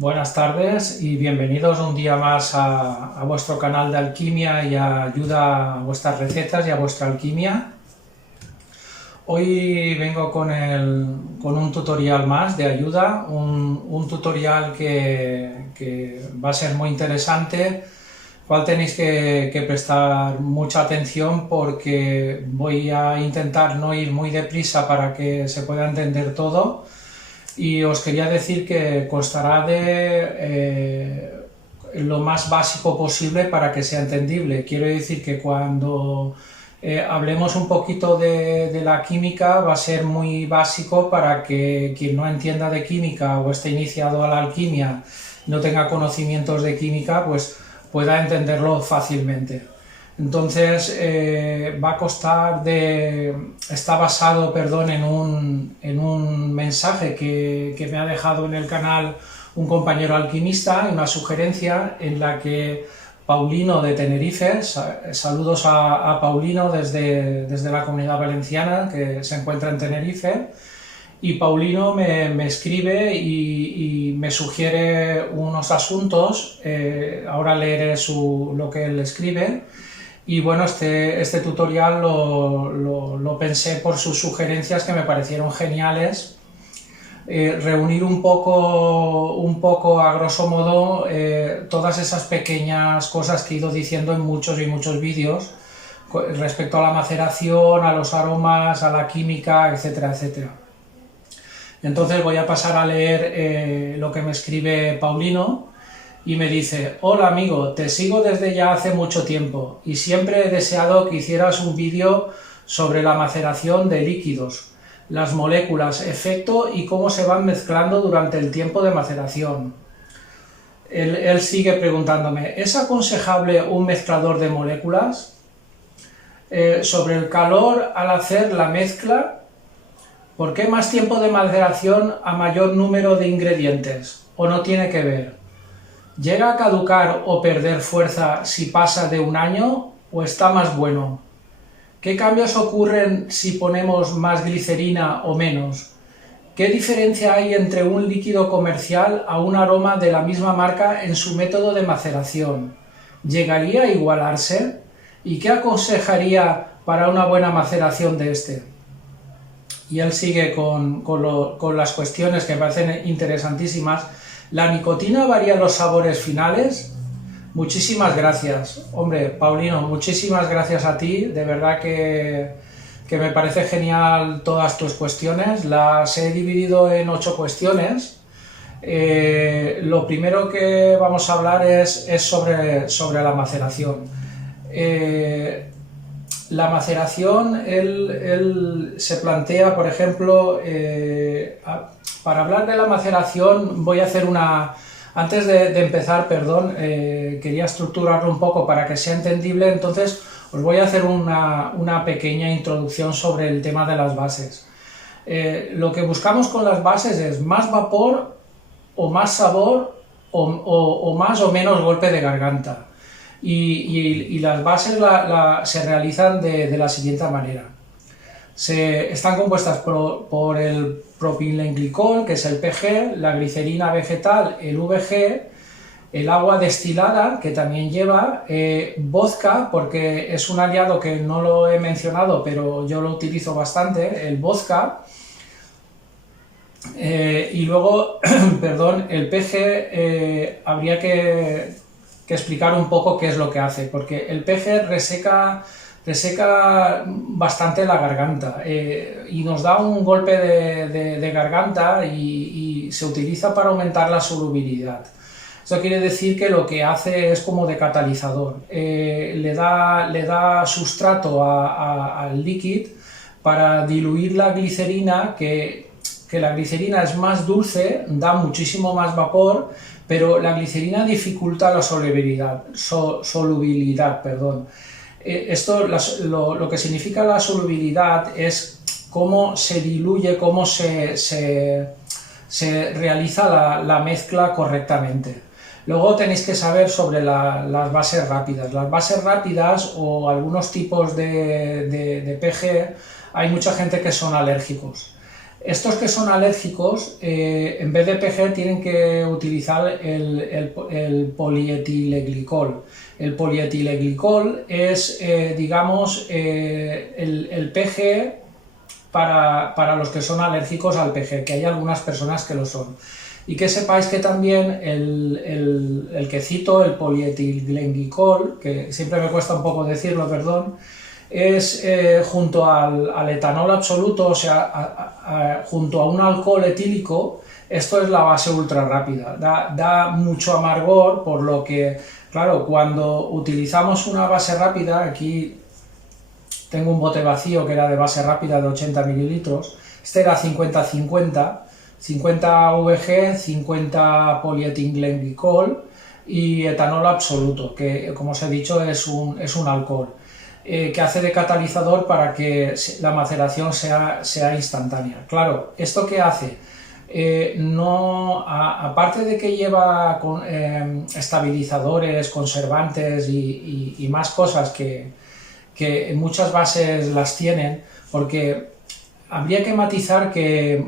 Buenas tardes y bienvenidos un día más a vuestro canal de alquimia y ayuda a vuestras recetas y a vuestra alquimia. Hoy vengo con un tutorial más de ayuda, un tutorial que va a ser muy interesante, cual tenéis que prestar mucha atención porque voy a intentar no ir muy deprisa para que se pueda entender todo. Y os quería decir que constará de lo más básico posible para que sea entendible. Quiero decir que cuando hablemos un poquito de la química va a ser muy básico para que quien no entienda de química o esté iniciado a la alquimia y no tenga conocimientos de química, pues pueda entenderlo fácilmente. Entonces está basado, perdón, en un mensaje que me ha dejado en el canal un compañero alquimista, una sugerencia en la que Paulino de Tenerife, saludos a Paulino desde la Comunidad Valenciana que se encuentra en Tenerife, y Paulino me escribe y me sugiere unos asuntos. Ahora leeré lo que él escribe. Y bueno, este tutorial lo pensé por sus sugerencias que me parecieron geniales. Reunir un poco a grosso modo todas esas pequeñas cosas que he ido diciendo en muchos y muchos vídeos respecto a la maceración, a los aromas, a la química, etcétera, etcétera. Entonces voy a pasar a leer lo que me escribe Paulino. Y me dice: hola amigo, te sigo desde ya hace mucho tiempo y siempre he deseado que hicieras un vídeo sobre la maceración de líquidos, las moléculas, efecto y cómo se van mezclando durante el tiempo de maceración. Él sigue preguntándome: ¿es aconsejable un mezclador de moléculas? Sobre el calor al hacer la mezcla, ¿por qué más tiempo de maceración a mayor número de ingredientes? ¿O no tiene que ver? ¿Llega a caducar o perder fuerza si pasa de un año o está más bueno? ¿Qué cambios ocurren si ponemos más glicerina o menos? ¿Qué diferencia hay entre un líquido comercial a un aroma de la misma marca en su método de maceración? ¿Llegaría a igualarse? ¿Y qué aconsejaría para una buena maceración de este? Y él sigue con las cuestiones que me parecen interesantísimas. ¿La nicotina varía los sabores finales? Muchísimas gracias. Hombre, Paulino, muchísimas gracias a ti. De verdad que me parece genial todas tus cuestiones. Las he dividido en 8 cuestiones. Lo primero que vamos a hablar es sobre la maceración. La maceración, él se plantea, por ejemplo, para hablar de la maceración voy a hacer antes de empezar, perdón, quería estructurarlo un poco para que sea entendible, entonces os voy a hacer una pequeña introducción sobre el tema de las bases. Lo que buscamos con las bases es más vapor o más sabor o más o menos golpe de garganta. Y las bases se realizan de la siguiente manera. Están compuestas por el propilenglicol, que es el PG, la glicerina vegetal, el VG, el agua destilada, que también lleva, vodka, porque es un aliado que no lo he mencionado, pero yo lo utilizo bastante, el vodka, y luego, perdón, el PG habría que explicar un poco qué es lo que hace, porque el PG reseca bastante la garganta y nos da un golpe de garganta y se utiliza para aumentar la solubilidad. Esto quiere decir que lo que hace es como de catalizador, le da sustrato al líquido para diluir la glicerina, que la glicerina es más dulce, da muchísimo más vapor, pero la glicerina dificulta la solubilidad. Esto, lo que significa la solubilidad es cómo se diluye, cómo se realiza la mezcla correctamente. Luego tenéis que saber sobre las bases rápidas. Las bases rápidas o algunos tipos de PG, hay mucha gente que son alérgicos. Estos que son alérgicos, en vez de PG, tienen que utilizar el polietileglicol. El polietileglicol es, digamos, el PG para los que son alérgicos al PG, que hay algunas personas que lo son. Y que sepáis que también el que cito, el polietilenglicol, que siempre me cuesta un poco decirlo, perdón, es junto al etanol absoluto, o sea, junto a un alcohol etílico, esto es la base ultra rápida. Da mucho amargor, por lo que, claro, cuando utilizamos una base rápida, aquí tengo un bote vacío que era de base rápida de 80 mililitros, este era 50-50, 50 VG, 50 polietilenglicol y etanol absoluto, que como os he dicho es un alcohol. Que hace de catalizador para que la maceración sea instantánea. Claro, ¿esto qué hace? Aparte de que lleva estabilizadores, conservantes y más cosas que muchas bases las tienen, porque habría que matizar que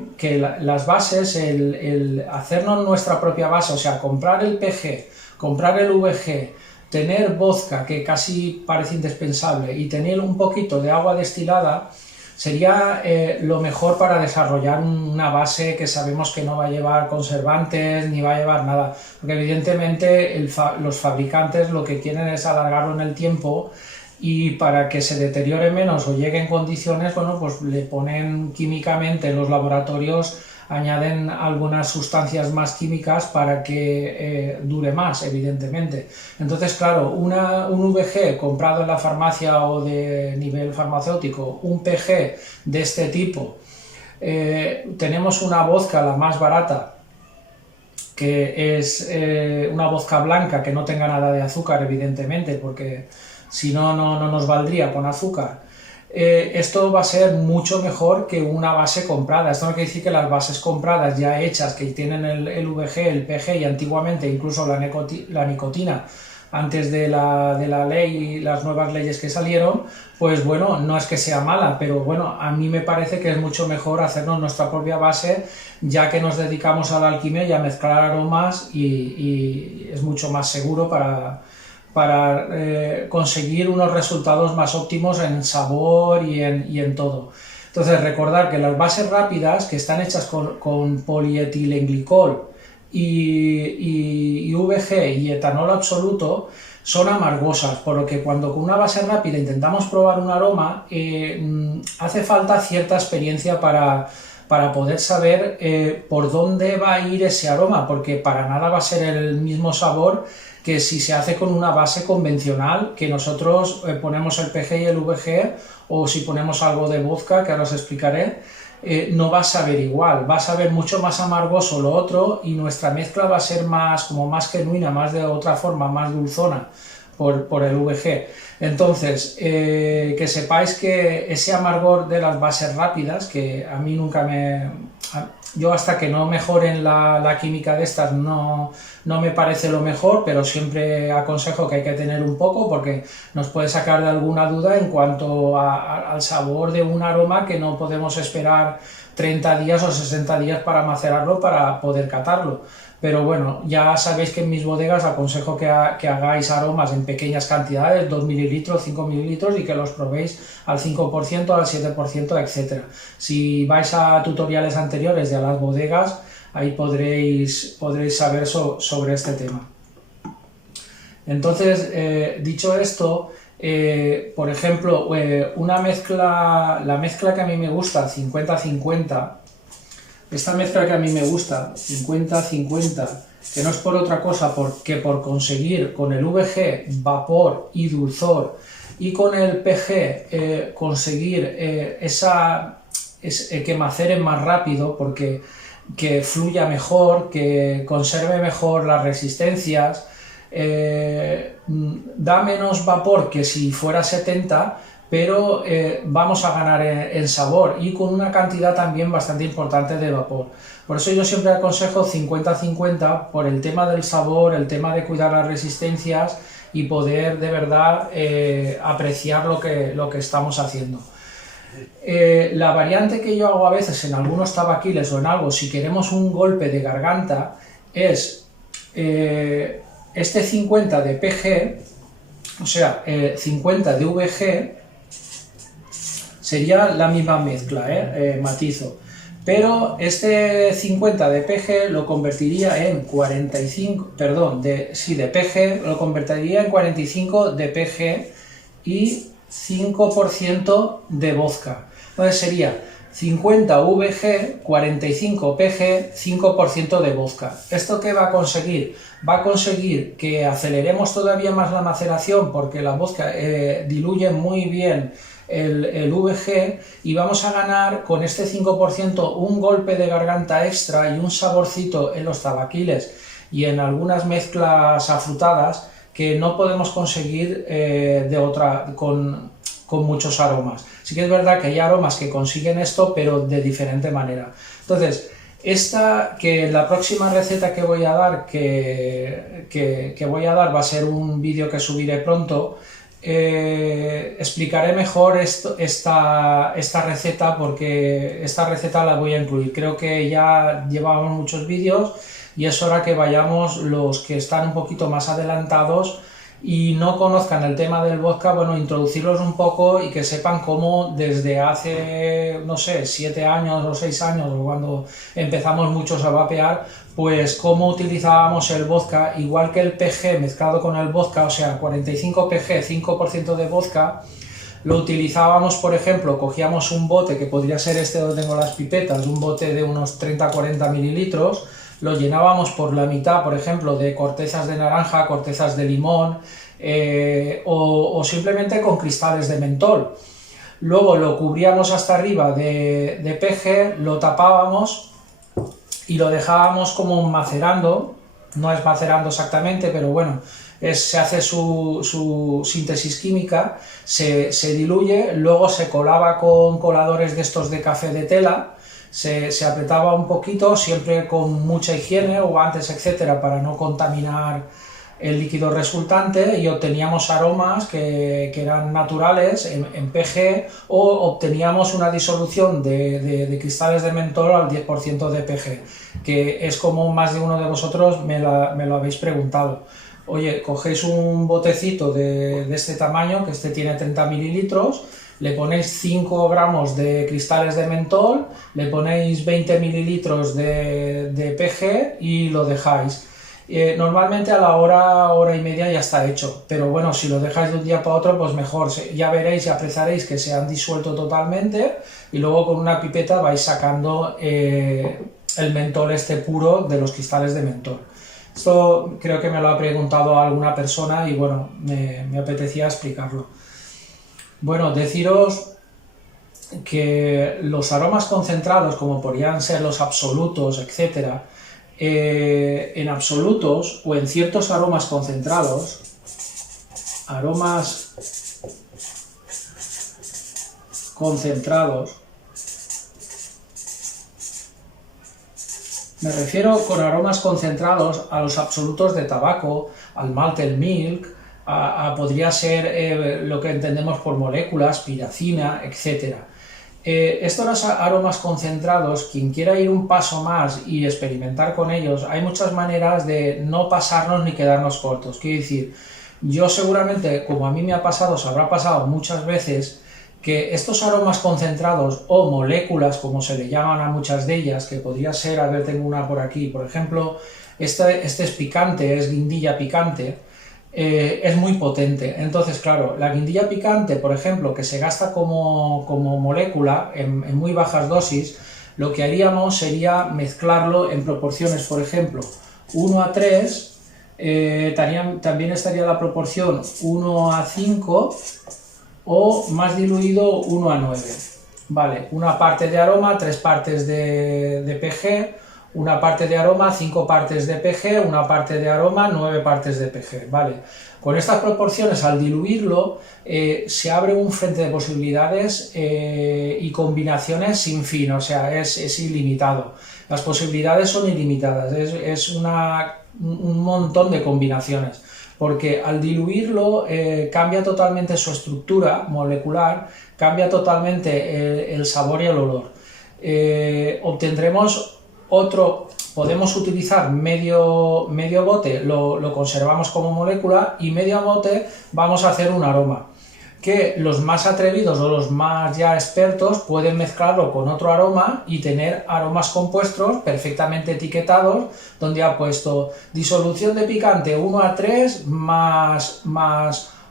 las bases, el hacernos nuestra propia base, o sea, comprar el PG, comprar el VG, tener vodka, que casi parece indispensable, y tener un poquito de agua destilada, sería lo mejor para desarrollar una base que sabemos que no va a llevar conservantes, ni va a llevar nada, porque evidentemente los fabricantes lo que quieren es alargarlo en el tiempo, y para que se deteriore menos o llegue en condiciones, bueno, pues le ponen químicamente en los laboratorios, añaden algunas sustancias más químicas para que dure más, evidentemente. Entonces, claro, un VG comprado en la farmacia o de nivel farmacéutico, un PG de este tipo, tenemos una vodka, la más barata, que es una vodka blanca que no tenga nada de azúcar, evidentemente, porque si no, no nos valdría con azúcar. Esto va a ser mucho mejor que una base comprada. Esto no quiere decir que las bases compradas ya hechas, que tienen el VG, el PG y antiguamente incluso la nicotina, antes de la ley y las nuevas leyes que salieron, pues bueno, no es que sea mala, pero bueno, a mí me parece que es mucho mejor hacernos nuestra propia base, ya que nos dedicamos a la alquimia y a mezclar aromas, y es mucho más seguro para conseguir unos resultados más óptimos en sabor y en todo. Entonces, recordar que las bases rápidas, que están hechas con polietilenglicol y VG y etanol absoluto, son amargosas, por lo que cuando con una base rápida intentamos probar un aroma, hace falta cierta experiencia para poder saber por dónde va a ir ese aroma, porque para nada va a ser el mismo sabor que si se hace con una base convencional, que nosotros ponemos el PG y el VG, o si ponemos algo de vodka, que ahora os explicaré, no va a saber igual, va a saber mucho más amargoso lo otro, y nuestra mezcla va a ser más genuina, más de otra forma, más dulzona por el VG. Entonces, que sepáis que ese amargor de las bases rápidas, que a mí nunca yo hasta que no mejoren la química de estas no me parece lo mejor, pero siempre aconsejo que hay que tener un poco, porque nos puede sacar de alguna duda en cuanto al sabor de un aroma que no podemos esperar 30 días o 60 días para macerarlo para poder catarlo. Pero bueno, ya sabéis que en mis bodegas aconsejo que hagáis aromas en pequeñas cantidades, 2 mililitros, 5 mililitros, y que los probéis al 5%, al 7%, etc. Si vais a tutoriales anteriores de a las bodegas, ahí podréis saber sobre este tema. Entonces, dicho esto, por ejemplo, la mezcla que a mí me gusta, 50-50, esta mezcla que a mí me gusta, 50-50, que no es por otra cosa que por conseguir con el VG vapor y dulzor, y con el PG conseguir que macere más rápido, porque que fluya mejor, que conserve mejor las resistencias, da menos vapor que si fuera 70, pero vamos a ganar en sabor, y con una cantidad también bastante importante de vapor. Por eso yo siempre aconsejo 50-50, por el tema del sabor, el tema de cuidar las resistencias y poder de verdad apreciar lo que estamos haciendo. La variante que yo hago a veces en algunos tabaquiles o en algo, si queremos un golpe de garganta, es este 50 de PG, o sea, 50 de VG, sería la misma mezcla, matizo. Pero este 50 de PG lo convertiría en 45, perdón, de PG, lo convertiría en 45 de PG y 5% de vodka. Entonces sería 50 VG, 45 PG, 5% de vodka. ¿Esto qué va a conseguir? Va a conseguir que aceleremos todavía más la maceración porque la vodka diluye muy bien el VG y vamos a ganar con este 5% un golpe de garganta extra y un saborcito en los tabaquiles y en algunas mezclas afrutadas que no podemos conseguir con muchos aromas. Sí que es verdad que hay aromas que consiguen esto, pero de diferente manera. Entonces, la próxima receta que voy a dar, va a ser un vídeo que subiré pronto. Explicaré mejor esta receta porque esta receta la voy a incluir. Creo que ya llevamos muchos vídeos y es hora que vayamos los que están un poquito más adelantados y no conozcan el tema del vodka, bueno, introducirlos un poco y que sepan cómo desde hace, no sé, 7 años o 6 años, o cuando empezamos muchos a vapear, pues cómo utilizábamos el vodka, igual que el PG mezclado con el vodka, o sea, 45 PG, 5% de vodka, lo utilizábamos, por ejemplo, cogíamos un bote, que podría ser este donde tengo las pipetas, un bote de unos 30-40 mililitros, lo llenábamos por la mitad, por ejemplo, de cortezas de naranja, cortezas de limón, o simplemente con cristales de mentol. Luego lo cubríamos hasta arriba de PG, lo tapábamos y lo dejábamos como macerando, no es macerando exactamente, pero bueno, se hace su síntesis química, se diluye, luego se colaba con coladores de estos de café de tela, se apretaba un poquito, siempre con mucha higiene o guantes, etcétera, para no contaminar el líquido resultante, y obteníamos aromas que eran naturales en PG, o obteníamos una disolución de cristales de mentol al 10% de PG, que es como más de uno de vosotros me lo habéis preguntado. Oye, cogéis un botecito de este tamaño, que este tiene 30 mililitros, le ponéis 5 gramos de cristales de mentol, le ponéis 20 mililitros de PG y lo dejáis. Normalmente a la hora y media ya está hecho, pero bueno, si lo dejáis de un día para otro, pues mejor, ya veréis y apreciaréis que se han disuelto totalmente y luego con una pipeta vais sacando el mentol este puro de los cristales de mentol. Esto creo que me lo ha preguntado alguna persona y bueno, me apetecía explicarlo. Bueno, deciros que los aromas concentrados, como podrían ser los absolutos, etc., en absolutos o en ciertos aromas concentrados, me refiero con aromas concentrados a los absolutos de tabaco, al malted milk, podría ser lo que entendemos por moléculas, piracina, etc. Estos aromas concentrados, quien quiera ir un paso más y experimentar con ellos, hay muchas maneras de no pasarnos ni quedarnos cortos. Quiero decir, yo seguramente, como a mí me ha pasado, os habrá pasado muchas veces, que estos aromas concentrados o moléculas, como se le llaman a muchas de ellas, que podría ser, a ver, tengo una por aquí, por ejemplo, este es picante, es guindilla picante, es muy potente. Entonces, claro, la guindilla picante, por ejemplo, que se gasta como molécula en muy bajas dosis, lo que haríamos sería mezclarlo en proporciones, por ejemplo, 1:3, también estaría la proporción 1:5, o más diluido 1:9. Vale, una parte de aroma, 3 partes de PG, una parte de aroma, 5 partes de PG, una parte de aroma, 9 partes de PG, ¿vale? Con estas proporciones, al diluirlo, se abre un frente de posibilidades y combinaciones sin fin, o sea, es ilimitado. Las posibilidades son ilimitadas, es un montón de combinaciones. porque al diluirlo cambia totalmente su estructura molecular, cambia totalmente el sabor y el olor. Obtendremos podemos utilizar medio bote, lo conservamos como molécula, y medio bote vamos a hacer un aroma, que los más atrevidos o los más ya expertos pueden mezclarlo con otro aroma y tener aromas compuestos perfectamente etiquetados, donde ha puesto disolución de picante 1 a 3 más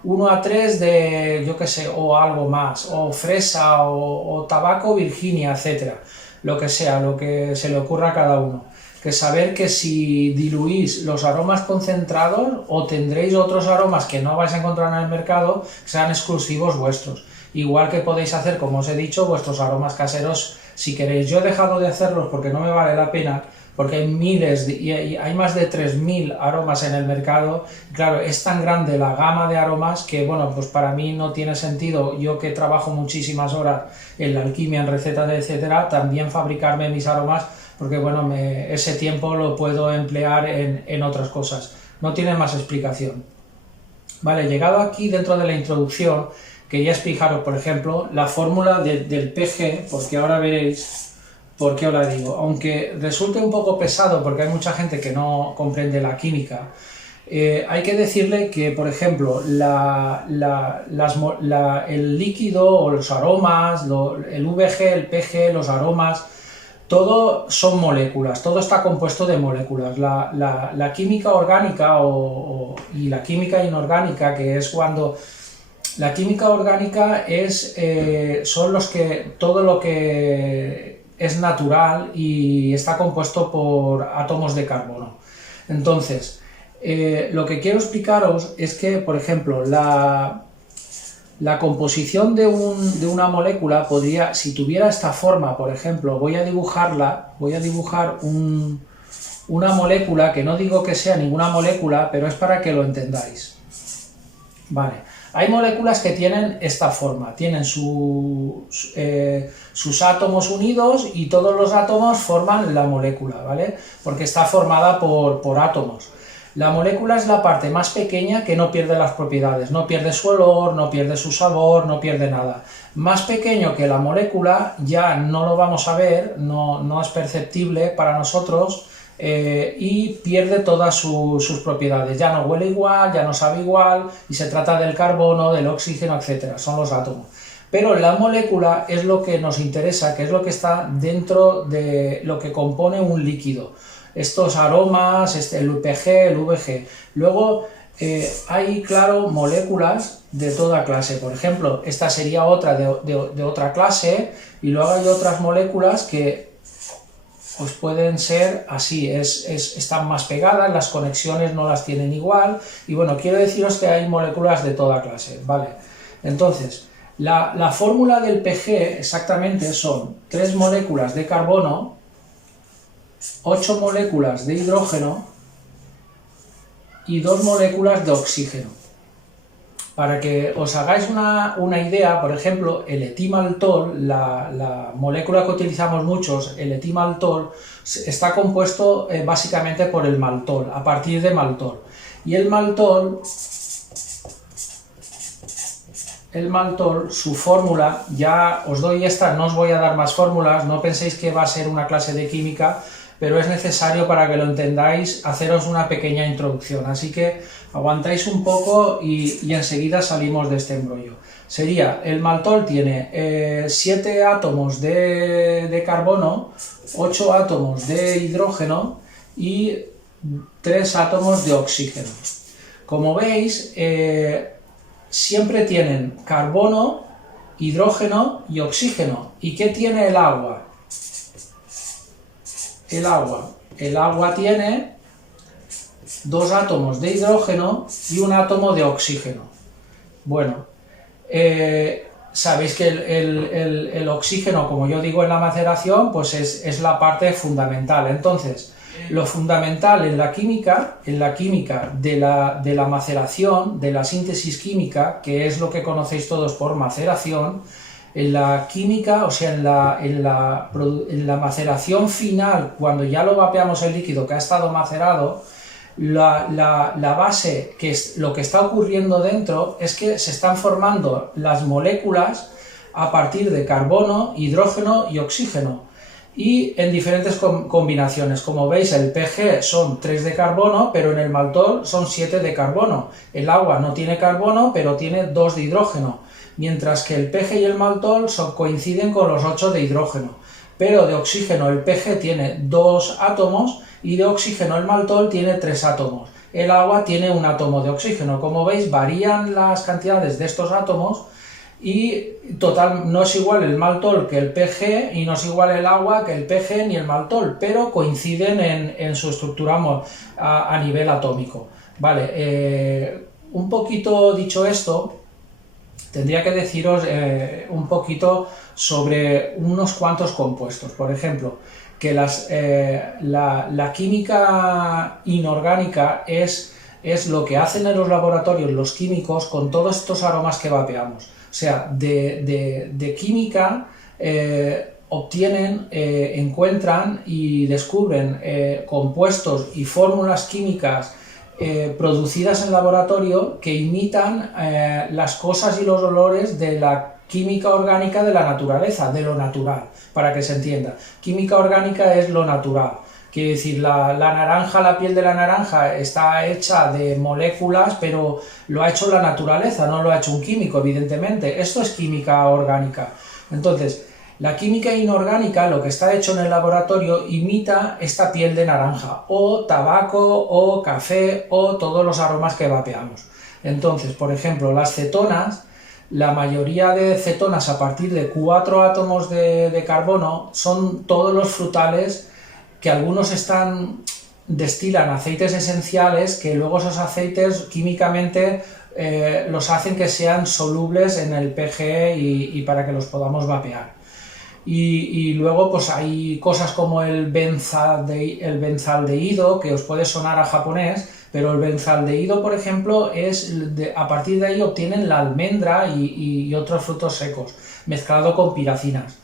1 a 3 de, yo que sé, o algo más, o fresa, o tabaco Virginia, etcétera, lo que sea, lo que se le ocurra a cada uno. Que saber que si diluís los aromas concentrados obtendréis otros aromas que no vais a encontrar en el mercado, que sean exclusivos vuestros. Igual que podéis hacer, como os he dicho, vuestros aromas caseros si queréis. Yo he dejado de hacerlos porque no me vale la pena, porque hay miles, y hay más de 3000 aromas en el mercado. Claro, es tan grande la gama de aromas que, bueno, pues para mí no tiene sentido, yo que trabajo muchísimas horas en la alquimia, en recetas, etcétera, también fabricarme mis aromas, porque bueno, ese tiempo lo puedo emplear en otras cosas. No tiene más explicación. Vale, llegado aquí dentro de la introducción, quería explicaros, por ejemplo, la fórmula del PG, porque ahora veréis por qué os la digo. Aunque resulte un poco pesado, porque hay mucha gente que no comprende la química, hay que decirle que, por ejemplo, el líquido o los aromas, el VG, el PG, los aromas, todo son moléculas, todo está compuesto de moléculas. La química orgánica y la química inorgánica, que es cuando... La química orgánica todo lo que es natural y está compuesto por átomos de carbono. Entonces, lo que quiero explicaros es que, por ejemplo, la composición de una molécula podría, si tuviera esta forma, por ejemplo, voy a dibujar una molécula, que no digo que sea ninguna molécula, pero es para que lo entendáis. Vale, hay moléculas que tienen esta forma, tienen sus átomos unidos y todos los átomos forman la molécula, ¿vale? Porque está formada por átomos. La molécula es la parte más pequeña que no pierde las propiedades, no pierde su olor, no pierde su sabor, no pierde nada. Más pequeño que la molécula ya no lo vamos a ver, no es perceptible para nosotros y pierde todas sus propiedades. Ya no huele igual, ya no sabe igual y se trata del carbono, del oxígeno, etc. Son los átomos. Pero la molécula es lo que nos interesa, que es lo que está dentro de lo que compone un líquido. Estos aromas, el PG, el VG. Luego hay, claro, moléculas de toda clase. Por ejemplo, esta sería otra de otra clase, y luego hay otras moléculas que pues pueden ser así, están más pegadas, las conexiones no las tienen igual, y bueno, quiero deciros que hay moléculas de toda clase, ¿vale? Entonces, la fórmula del PG exactamente son 3 moléculas de carbono, 8 moléculas de hidrógeno y 2 moléculas de oxígeno. Para que os hagáis una idea, por ejemplo, el etimaltol, la molécula que utilizamos muchos, el etimaltol, está compuesto básicamente por el maltol, a partir de maltol. Y el maltol, su fórmula, ya os doy esta, no os voy a dar más fórmulas, no penséis que va a ser una clase de química, pero es necesario para que lo entendáis, haceros una pequeña introducción, así que aguantáis un poco y enseguida salimos de este embrollo. Sería, el maltol tiene 7 átomos de carbono, 8 átomos de hidrógeno y 3 átomos de oxígeno. Como veis, siempre tienen carbono, hidrógeno y oxígeno. ¿Y qué tiene el agua? El agua tiene 2 átomos de hidrógeno y 1 átomo de oxígeno. Bueno, sabéis que el oxígeno, como yo digo en la maceración, pues es la parte fundamental. Entonces, lo fundamental en la química de la maceración, de la síntesis química, que es lo que conocéis todos por maceración, en la química, o sea, en la maceración final, cuando ya lo vapeamos el líquido que ha estado macerado, La base, lo que está ocurriendo dentro es que se están formando las moléculas a partir de carbono, hidrógeno y oxígeno, y en diferentes combinaciones. Como veis, el PG son 3 de carbono, pero en el maltol son 7 de carbono. El agua no tiene carbono, pero tiene 2 de hidrógeno, mientras que el PG y el maltol coinciden con los 8 de hidrógeno. Pero de oxígeno el PG tiene 2 átomos y de oxígeno el maltol tiene 3 átomos. El agua tiene un átomo de oxígeno. Como veis, varían las cantidades de estos átomos y no es igual el maltol que el PG y no es igual el agua que el PG ni el maltol, pero coinciden en su estructura a nivel atómico. Vale, un poquito dicho esto, tendría que deciros un poquito sobre unos cuantos compuestos. Por ejemplo, que la química inorgánica es lo que hacen en los laboratorios los químicos con todos estos aromas que vapeamos. O sea, de química obtienen, encuentran y descubren compuestos y fórmulas químicas producidas en laboratorio que imitan las cosas y los olores de la química orgánica de la naturaleza, de lo natural, para que se entienda. Química orgánica es lo natural. Quiere decir, la naranja, la piel de la naranja está hecha de moléculas, pero lo ha hecho la naturaleza, no lo ha hecho un químico, evidentemente. Esto es química orgánica. Entonces, la química inorgánica, lo que está hecho en el laboratorio, imita esta piel de naranja, o tabaco, o café, o todos los aromas que vapeamos. Entonces, por ejemplo, las cetonas, la mayoría de cetonas a partir de 4 átomos de carbono son todos los frutales que algunos destilan aceites esenciales que luego esos aceites químicamente los hacen que sean solubles en el PG y para que los podamos vapear. Y luego pues hay cosas como el benzaldehído, que os puede sonar a japonés, pero el benzaldehído, por ejemplo, a partir de ahí obtienen la almendra y otros frutos secos, mezclado con piracinas.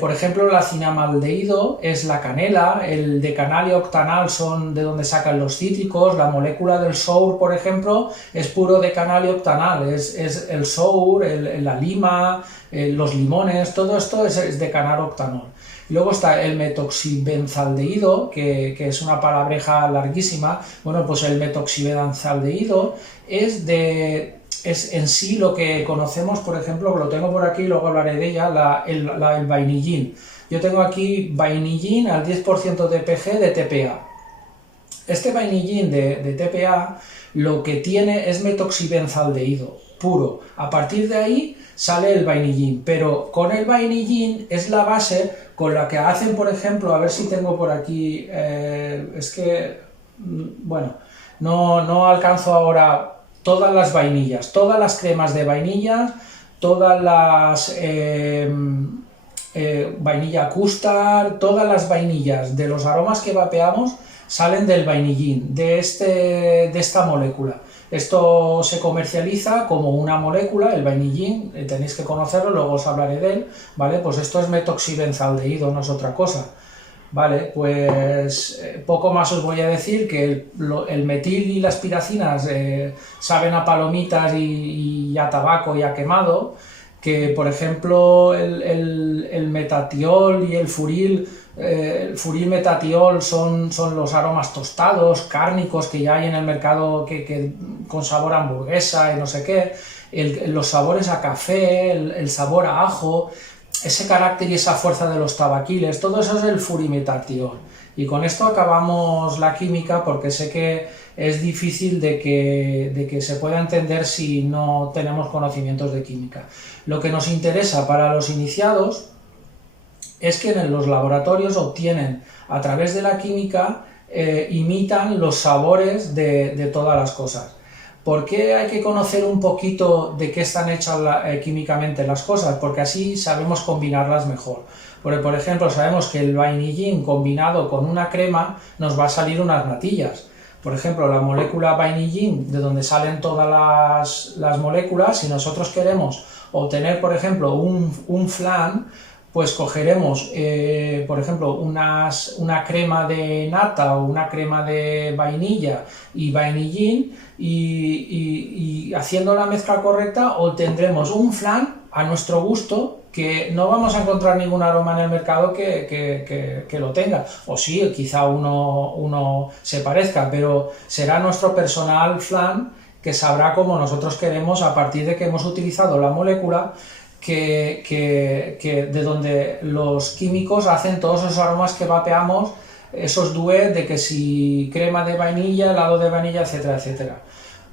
Por ejemplo, el cinamaldehído es la canela, el decanal y octanal son de donde sacan los cítricos, la molécula del sour, por ejemplo, es puro decanal y octanal, es el sour, la lima, los limones, todo esto es decanal octanol. Y luego está el metoxibenzaldehído, que es una palabreja larguísima. Bueno, pues el metoxibenzaldehído es en sí lo que conocemos, por ejemplo, lo tengo por aquí, luego hablaré de ella, el vainillín. Yo tengo aquí vainillín al 10% de PG de TPA. Este vainillín de TPA lo que tiene es metoxibenzaldehído puro. A partir de ahí sale el vainillín, pero con el vainillín es la base con la que hacen, por ejemplo, a ver si tengo por aquí, es que, bueno, no alcanzo ahora. Todas las vainillas, todas las cremas de vainilla, todas las vainilla custard, todas las vainillas de los aromas que vapeamos salen del vainillín, de esta molécula. Esto se comercializa como una molécula, el vainillín, tenéis que conocerlo, luego os hablaré de él, ¿vale? Pues esto es metoxibenzaldehído, no es otra cosa. Vale, pues poco más os voy a decir, que el metil y las piracinas saben a palomitas y a tabaco y a quemado, que por ejemplo el metatiol y el furil metatiol son los aromas tostados, cárnicos que ya hay en el mercado que con sabor a hamburguesa y no sé qué, los sabores a café, el sabor a ajo, ese carácter y esa fuerza de los tabaquiles, todo eso es el furimetación. Y con esto acabamos la química, porque sé que es difícil de que se pueda entender si no tenemos conocimientos de química. Lo que nos interesa para los iniciados es que en los laboratorios obtienen, a través de la química, imitan los sabores de todas las cosas. ¿Por qué hay que conocer un poquito de qué están hechas químicamente las cosas? Porque así sabemos combinarlas mejor. Porque, por ejemplo, sabemos que el vainillín combinado con una crema nos va a salir unas natillas. Por ejemplo, la molécula vainillín, de donde salen todas las moléculas, si nosotros queremos obtener, por ejemplo, un flan, pues cogeremos, por ejemplo, una crema de nata o una crema de vainilla y vainillín, y haciendo la mezcla correcta obtendremos un flan a nuestro gusto, que no vamos a encontrar ningún aroma en el mercado que lo tenga, o sí, quizá uno se parezca, pero será nuestro personal flan que sabrá como nosotros queremos, a partir de que hemos utilizado la molécula de donde los químicos hacen todos esos aromas que vapeamos, esos duets de que si crema de vainilla, helado de vainilla, etcétera, etcétera.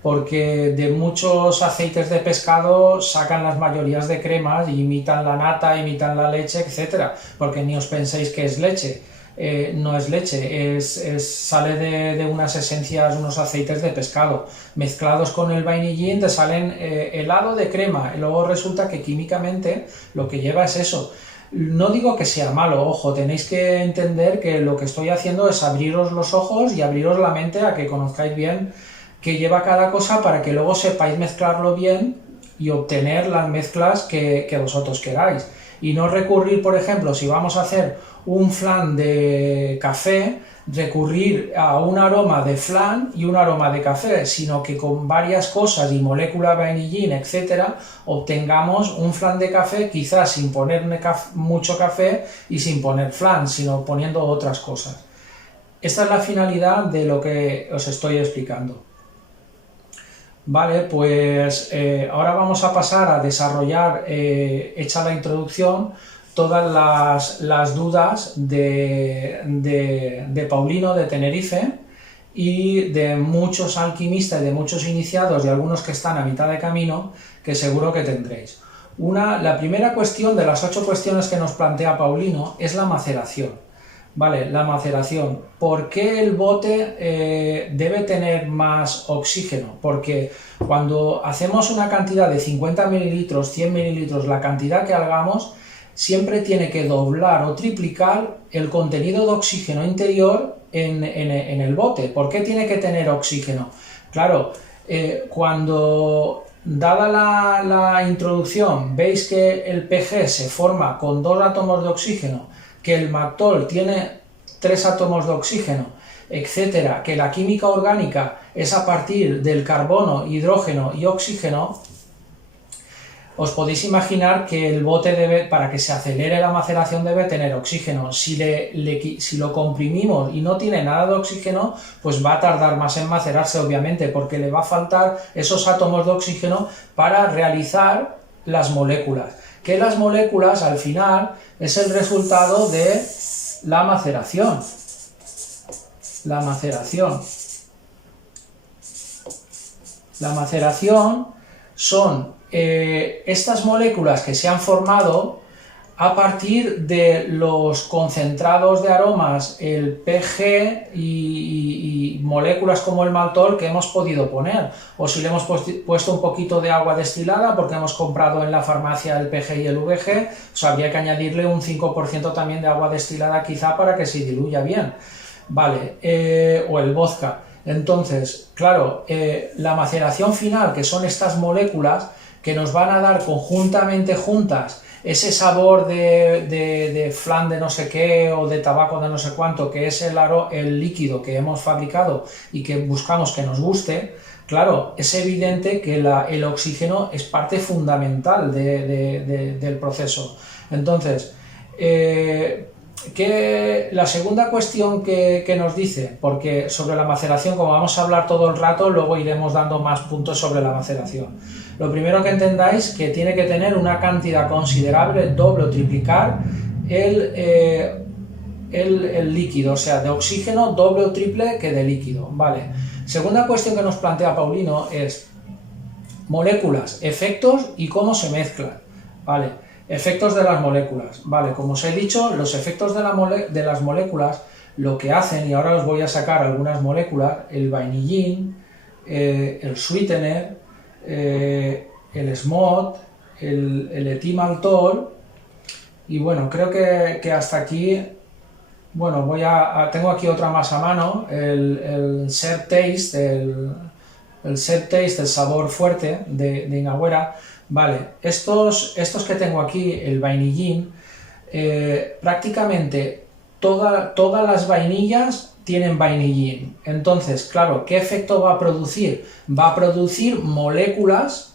Porque de muchos aceites de pescado sacan las mayorías de cremas y imitan la nata, imitan la leche, etcétera, porque ni os penséis que es leche. No es leche, sale de unas esencias, unos aceites de pescado mezclados con el vainillín, te salen helado de crema, y luego resulta que químicamente lo que lleva es eso. No digo que sea malo, ojo, tenéis que entender que lo que estoy haciendo es abriros los ojos y abriros la mente a que conozcáis bien qué lleva cada cosa, para que luego sepáis mezclarlo bien y obtener las mezclas que vosotros queráis. Y no recurrir, por ejemplo, si vamos a hacer un flan de café, recurrir a un aroma de flan y un aroma de café, sino que con varias cosas y molécula vainillín, etcétera, obtengamos un flan de café, quizás sin poner mucho café y sin poner flan, sino poniendo otras cosas. Esta es la finalidad de lo que os estoy explicando. Vale, pues ahora vamos a pasar a desarrollar, hecha la introducción, todas las dudas de Paulino de Tenerife y de muchos alquimistas y de muchos iniciados y algunos que están a mitad de camino, que seguro que tendréis. La primera cuestión de las 8 cuestiones que nos plantea Paulino es la maceración. Vale, la maceración. ¿Por qué el bote debe tener más oxígeno? Porque cuando hacemos una cantidad de 50 mililitros, 100 mililitros, la cantidad que hagamos, siempre tiene que doblar o triplicar el contenido de oxígeno interior en el bote. ¿Por qué tiene que tener oxígeno? Claro, cuando, dada la introducción, veis que el PG se forma con 2 átomos de oxígeno, que el maltol tiene 3 átomos de oxígeno, etcétera, que la química orgánica es a partir del carbono, hidrógeno y oxígeno, os podéis imaginar que el bote para que se acelere la maceración, debe tener oxígeno. Si lo comprimimos y no tiene nada de oxígeno, pues va a tardar más en macerarse, obviamente, porque le va a faltar esos átomos de oxígeno para realizar las moléculas. Que las moléculas, al final, es el resultado de la maceración. La maceración. La maceración son estas moléculas que se han formado a partir de los concentrados de aromas, el PG y moléculas como el maltol que hemos podido poner, o si le hemos puesto un poquito de agua destilada porque hemos comprado en la farmacia el PG y el VG, pues habría que añadirle un 5% también de agua destilada quizá para que se diluya bien, vale, o el vodka. Entonces, claro, la maceración final, que son estas moléculas que nos van a dar conjuntamente juntas ese sabor de flan de no sé qué o de tabaco de no sé cuánto, que es el líquido que hemos fabricado y que buscamos que nos guste, claro, es evidente que el oxígeno es parte fundamental del proceso. Entonces, la segunda cuestión que nos dice, porque sobre la maceración, como vamos a hablar todo el rato, luego iremos dando más puntos sobre la maceración. Lo primero que entendáis que tiene que tener una cantidad considerable, doble o triplicar el líquido, o sea, de oxígeno doble o triple que de líquido, ¿vale? Segunda cuestión que nos plantea Paulino es moléculas, efectos y cómo se mezclan, ¿vale? Efectos de las moléculas, ¿vale? Como os he dicho, los efectos de las moléculas lo que hacen, y ahora os voy a sacar algunas moléculas, el vainillín, el sweetener, el smooth, el etimaltol, y bueno, creo que hasta aquí, bueno, tengo aquí otra más a mano, el Serve Taste, el sabor fuerte de Inagüera. Vale, estos que tengo aquí, el vainillín, prácticamente todas las vainillas tienen vainillín. Entonces, claro, ¿qué efecto va a producir? Va a producir moléculas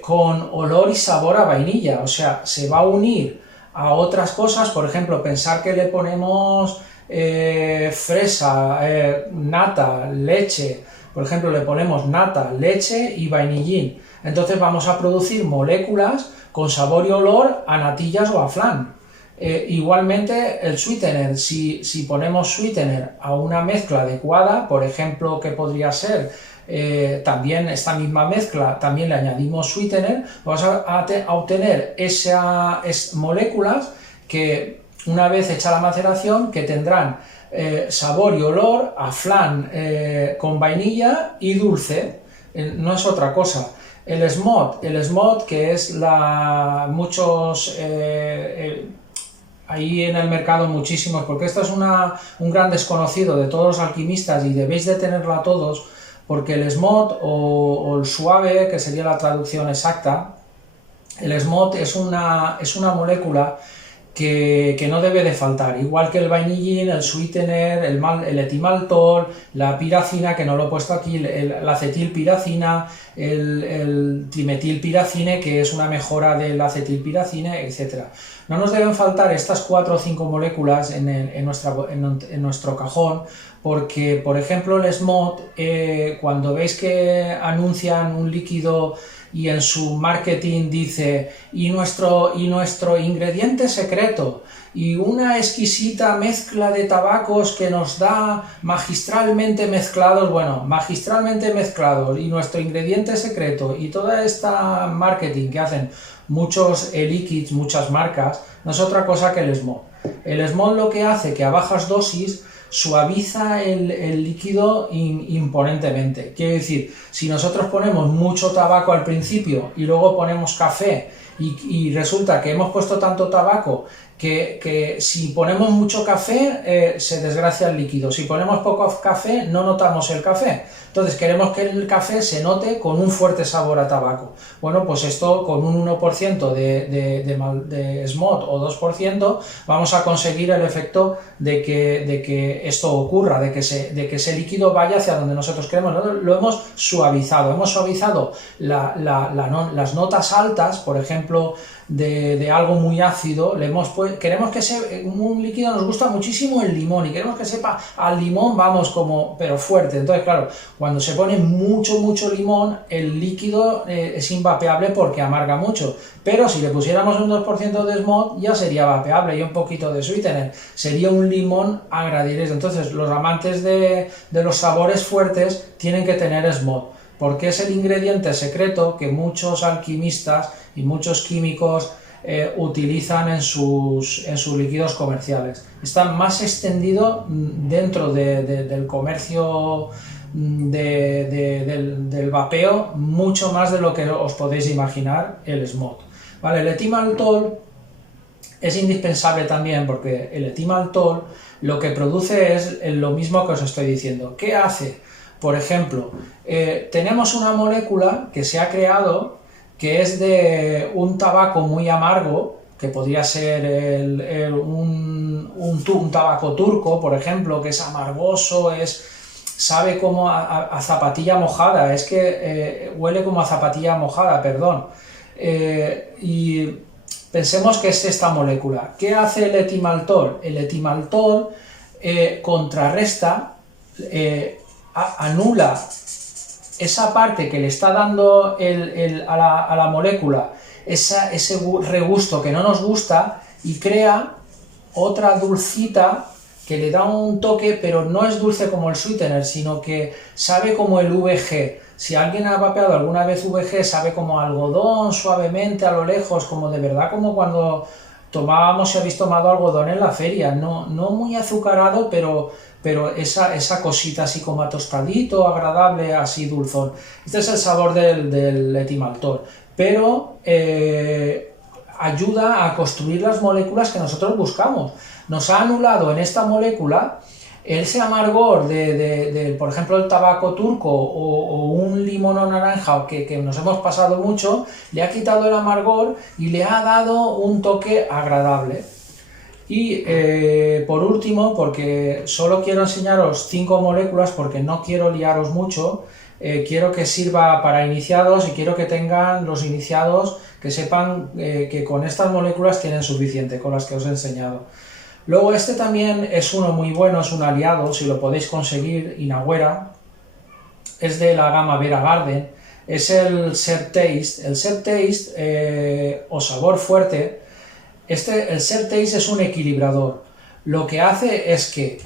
con olor y sabor a vainilla, o sea, se va a unir a otras cosas, por ejemplo, pensar que le ponemos fresa, nata, leche, por ejemplo, le ponemos nata, leche y vainillín, entonces vamos a producir moléculas con sabor y olor a natillas o a flan. Igualmente el sweetener, si ponemos sweetener a una mezcla adecuada, por ejemplo, que podría ser también esta misma mezcla, también le añadimos sweetener, vamos a obtener esas moléculas que una vez hecha la maceración, que tendrán sabor y olor a flan con vainilla y dulce, no es otra cosa. El smooth, que es ahí en el mercado muchísimos, porque esto es un gran desconocido de todos los alquimistas y debéis de tenerla todos, porque el smooth o el suave, que sería la traducción exacta, el smooth es una molécula que no debe de faltar, igual que el vainillín, el sweetener, el etimaltol, la piracina, que no lo he puesto aquí, la acetilpiracina, el trimetilpiracine, que es una mejora del acetilpiracine, etc. No nos deben faltar estas 4 o 5 moléculas en nuestro cajón, porque, por ejemplo, el smooth, cuando veis que anuncian un líquido y en su marketing dice y nuestro ingrediente secreto y una exquisita mezcla de tabacos que nos da magistralmente mezclados, y nuestro ingrediente secreto y toda esta marketing que hacen muchos liquids, muchas marcas, no es otra cosa que el smooth. El smooth lo que hace que a bajas dosis suaviza el líquido imponentemente. Quiero decir, si nosotros ponemos mucho tabaco al principio y luego ponemos café y resulta que hemos puesto tanto tabaco que si ponemos mucho café se desgracia el líquido, si ponemos poco café no notamos el café, entonces queremos que el café se note con un fuerte sabor a tabaco. Bueno, pues esto con un 1% de smooth o 2% vamos a conseguir el efecto de que esto ocurra, de que ese líquido vaya hacia donde nosotros queremos. Lo hemos suavizado las notas altas, por ejemplo, de algo muy ácido, queremos que un líquido, nos gusta muchísimo el limón y queremos que sepa al limón, pero fuerte. Entonces, claro, cuando se pone mucho limón, el líquido es invapeable porque amarga mucho, pero si le pusiéramos un 2% de smooth ya sería vapeable, y un poquito de sweetener, sería un limón agradable. Entonces, los amantes de los sabores fuertes tienen que tener smooth, porque es el ingrediente secreto que muchos alquimistas y muchos químicos utilizan en sus líquidos comerciales. Está más extendido dentro del comercio del vapeo, mucho más de lo que os podéis imaginar el smooth. Vale, el etimaltol es indispensable también, porque el etimaltol lo que produce es lo mismo que os estoy diciendo. ¿Qué hace? Por ejemplo, tenemos una molécula que se ha creado que es de un tabaco muy amargo, que podría ser un tabaco turco, por ejemplo, que es amargoso, sabe como a zapatilla mojada, huele como a zapatilla mojada, perdón. Y pensemos que es esta molécula. ¿Qué hace el etimaltol? El etimaltol contrarresta, anula esa parte que le está dando a la molécula ese regusto que no nos gusta, y crea otra dulcita que le da un toque, pero no es dulce como el sweetener, sino que sabe como el VG. Si alguien ha vapeado alguna vez VG, sabe como algodón suavemente a lo lejos, como de verdad como cuando si habéis tomado algodón en la feria, no muy azucarado, pero esa cosita así como a tostadito, agradable, así dulzón. Este es el sabor del etimaltol, pero ayuda a construir las moléculas que nosotros buscamos. Nos ha anulado en esta molécula ese amargor por ejemplo, el tabaco turco o un limón o naranja que nos hemos pasado mucho, le ha quitado el amargor y le ha dado un toque agradable. Y por último, porque solo quiero enseñaros 5 moléculas porque no quiero liaros mucho, quiero que sirva para iniciados y quiero que tengan los iniciados que sepan que con estas moléculas tienen suficiente, con las que os he enseñado. Luego este también es uno muy bueno, es un aliado, si lo podéis conseguir, Inagüera, es de la gama Vera Garden, es el Set Taste. El Set Taste o sabor fuerte, el Set Taste es un equilibrador. Lo que hace es que,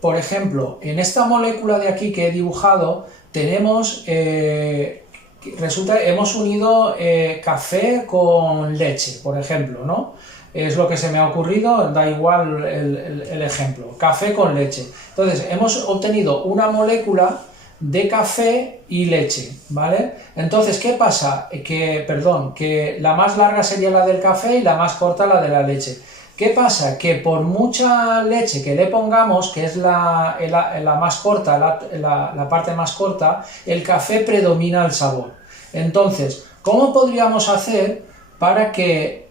por ejemplo, en esta molécula de aquí que he dibujado, tenemos, hemos unido café con leche, por ejemplo, ¿no? Es lo que se me ha ocurrido, da igual el ejemplo, café con leche. Entonces, hemos obtenido una molécula de café y leche, ¿vale? Entonces, ¿qué pasa? Que la más larga sería la del café y la más corta la de la leche. ¿Qué pasa? Que por mucha leche que le pongamos, que es la más corta, la parte más corta, el café predomina el sabor. Entonces, ¿cómo podríamos hacer para que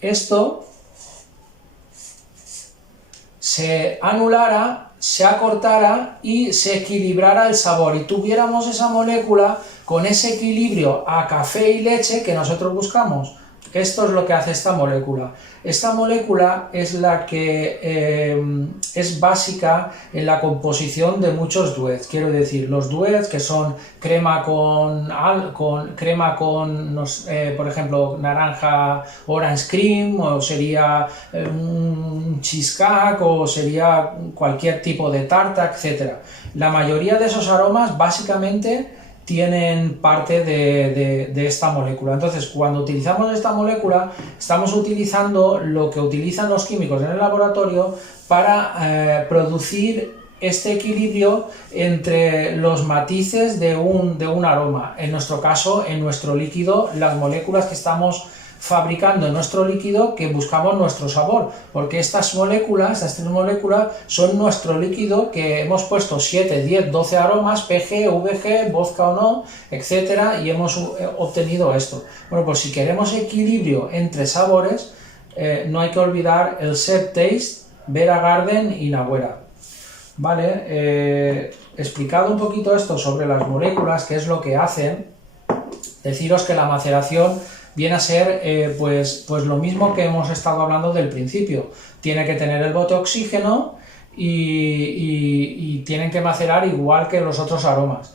esto se anulara, se acortara y se equilibrara el sabor y tuviéramos esa molécula con ese equilibrio a café y leche que nosotros buscamos? Esto es lo que hace esta molécula. Esta molécula es la que es básica en la composición de muchos duets. Quiero decir, los duets que son crema con por ejemplo, naranja orange cream, o sería un cheesecake, o sería cualquier tipo de tarta, etc. La mayoría de esos aromas básicamente tienen parte de esta molécula. Entonces, cuando utilizamos esta molécula, estamos utilizando lo que utilizan los químicos en el laboratorio para producir este equilibrio entre los matices de un aroma. En nuestro caso, en nuestro líquido, las moléculas que estamos fabricando en nuestro líquido, que buscamos nuestro sabor, porque estas tres moléculas son nuestro líquido, que hemos puesto 7, 10, 12 aromas, PG, VG, vodka o no, etcétera, y hemos obtenido esto. Bueno, pues si queremos equilibrio entre sabores, no hay que olvidar el Set Taste, Vera Garden y Inagüera. Vale, explicado un poquito esto sobre las moléculas, qué es lo que hacen, deciros que la maceración viene a ser pues lo mismo que hemos estado hablando del principio. Tiene que tener el bote oxígeno y tienen que macerar igual que los otros aromas.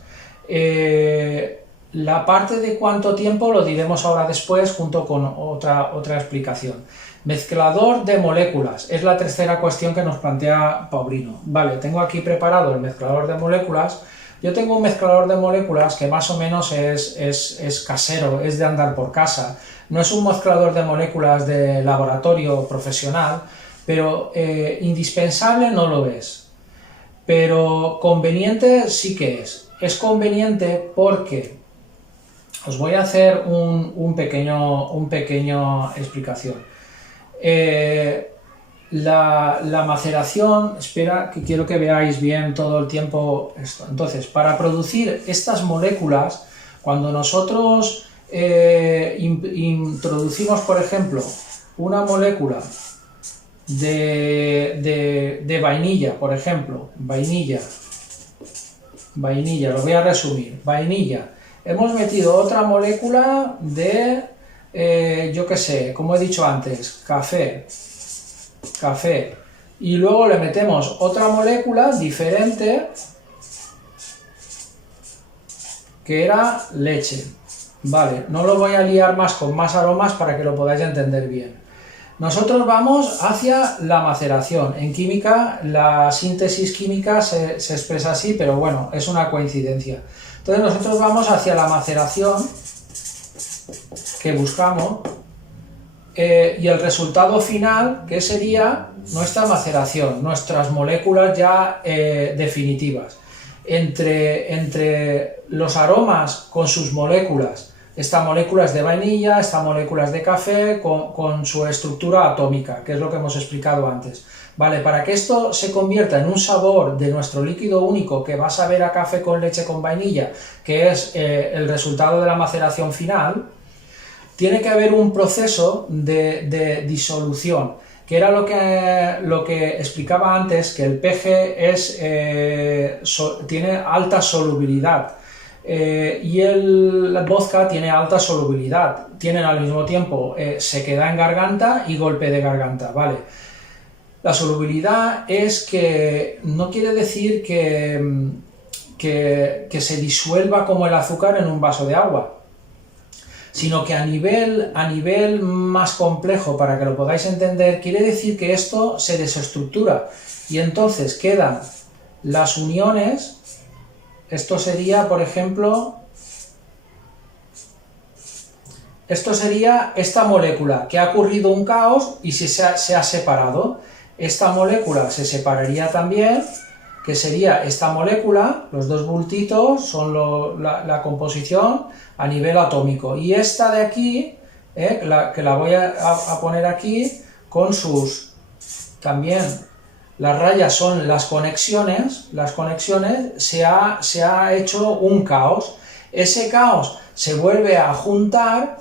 La parte de cuánto tiempo lo diremos ahora después junto con otra explicación. Mezclador de moléculas, es la tercera cuestión que nos plantea Paulino. Vale, tengo aquí preparado el mezclador de moléculas. Yo tengo un mezclador de moléculas que más o menos es casero, es de andar por casa. No es un mezclador de moléculas de laboratorio profesional, pero indispensable no lo es. Pero conveniente sí que es. Es conveniente porque os voy a hacer un pequeño explicación. La maceración, espera que quiero que veáis bien todo el tiempo esto. Entonces, para producir estas moléculas, cuando nosotros introducimos, por ejemplo, una molécula de vainilla, por ejemplo, vainilla, lo voy a resumir, vainilla, hemos metido otra molécula de, yo qué sé, como he dicho antes, café, y luego le metemos otra molécula diferente que era leche. Vale, no lo voy a liar más con más aromas para que lo podáis entender bien. Nosotros vamos hacia la maceración. En química, la síntesis química se expresa así, pero bueno, es una coincidencia. Entonces nosotros vamos hacia la maceración que buscamos, y el resultado final, que sería nuestra maceración, nuestras moléculas ya definitivas. Entre los aromas con sus moléculas, esta molécula es de vainilla, esta molécula es de café, con su estructura atómica, que es lo que hemos explicado antes. Vale, para que esto se convierta en un sabor de nuestro líquido único, que va a saber a café con leche con vainilla, que es el resultado de la maceración final, tiene que haber un proceso de disolución, que era lo que explicaba antes, que el PG tiene alta solubilidad y el vodka tiene alta solubilidad, tienen al mismo tiempo sequedad en garganta y golpe de garganta, ¿vale? La solubilidad es que no quiere decir que se disuelva como el azúcar en un vaso de agua, sino que a nivel más complejo, para que lo podáis entender, quiere decir que esto se desestructura y entonces quedan las uniones. Esto sería, por ejemplo, esto sería esta molécula, que ha ocurrido un caos y se ha separado. Esta molécula se separaría también, que sería esta molécula, los dos bultitos son la composición a nivel atómico. Y esta de aquí, que la voy a poner aquí, con sus, también, las rayas son las conexiones, se ha hecho un caos. Ese caos se vuelve a juntar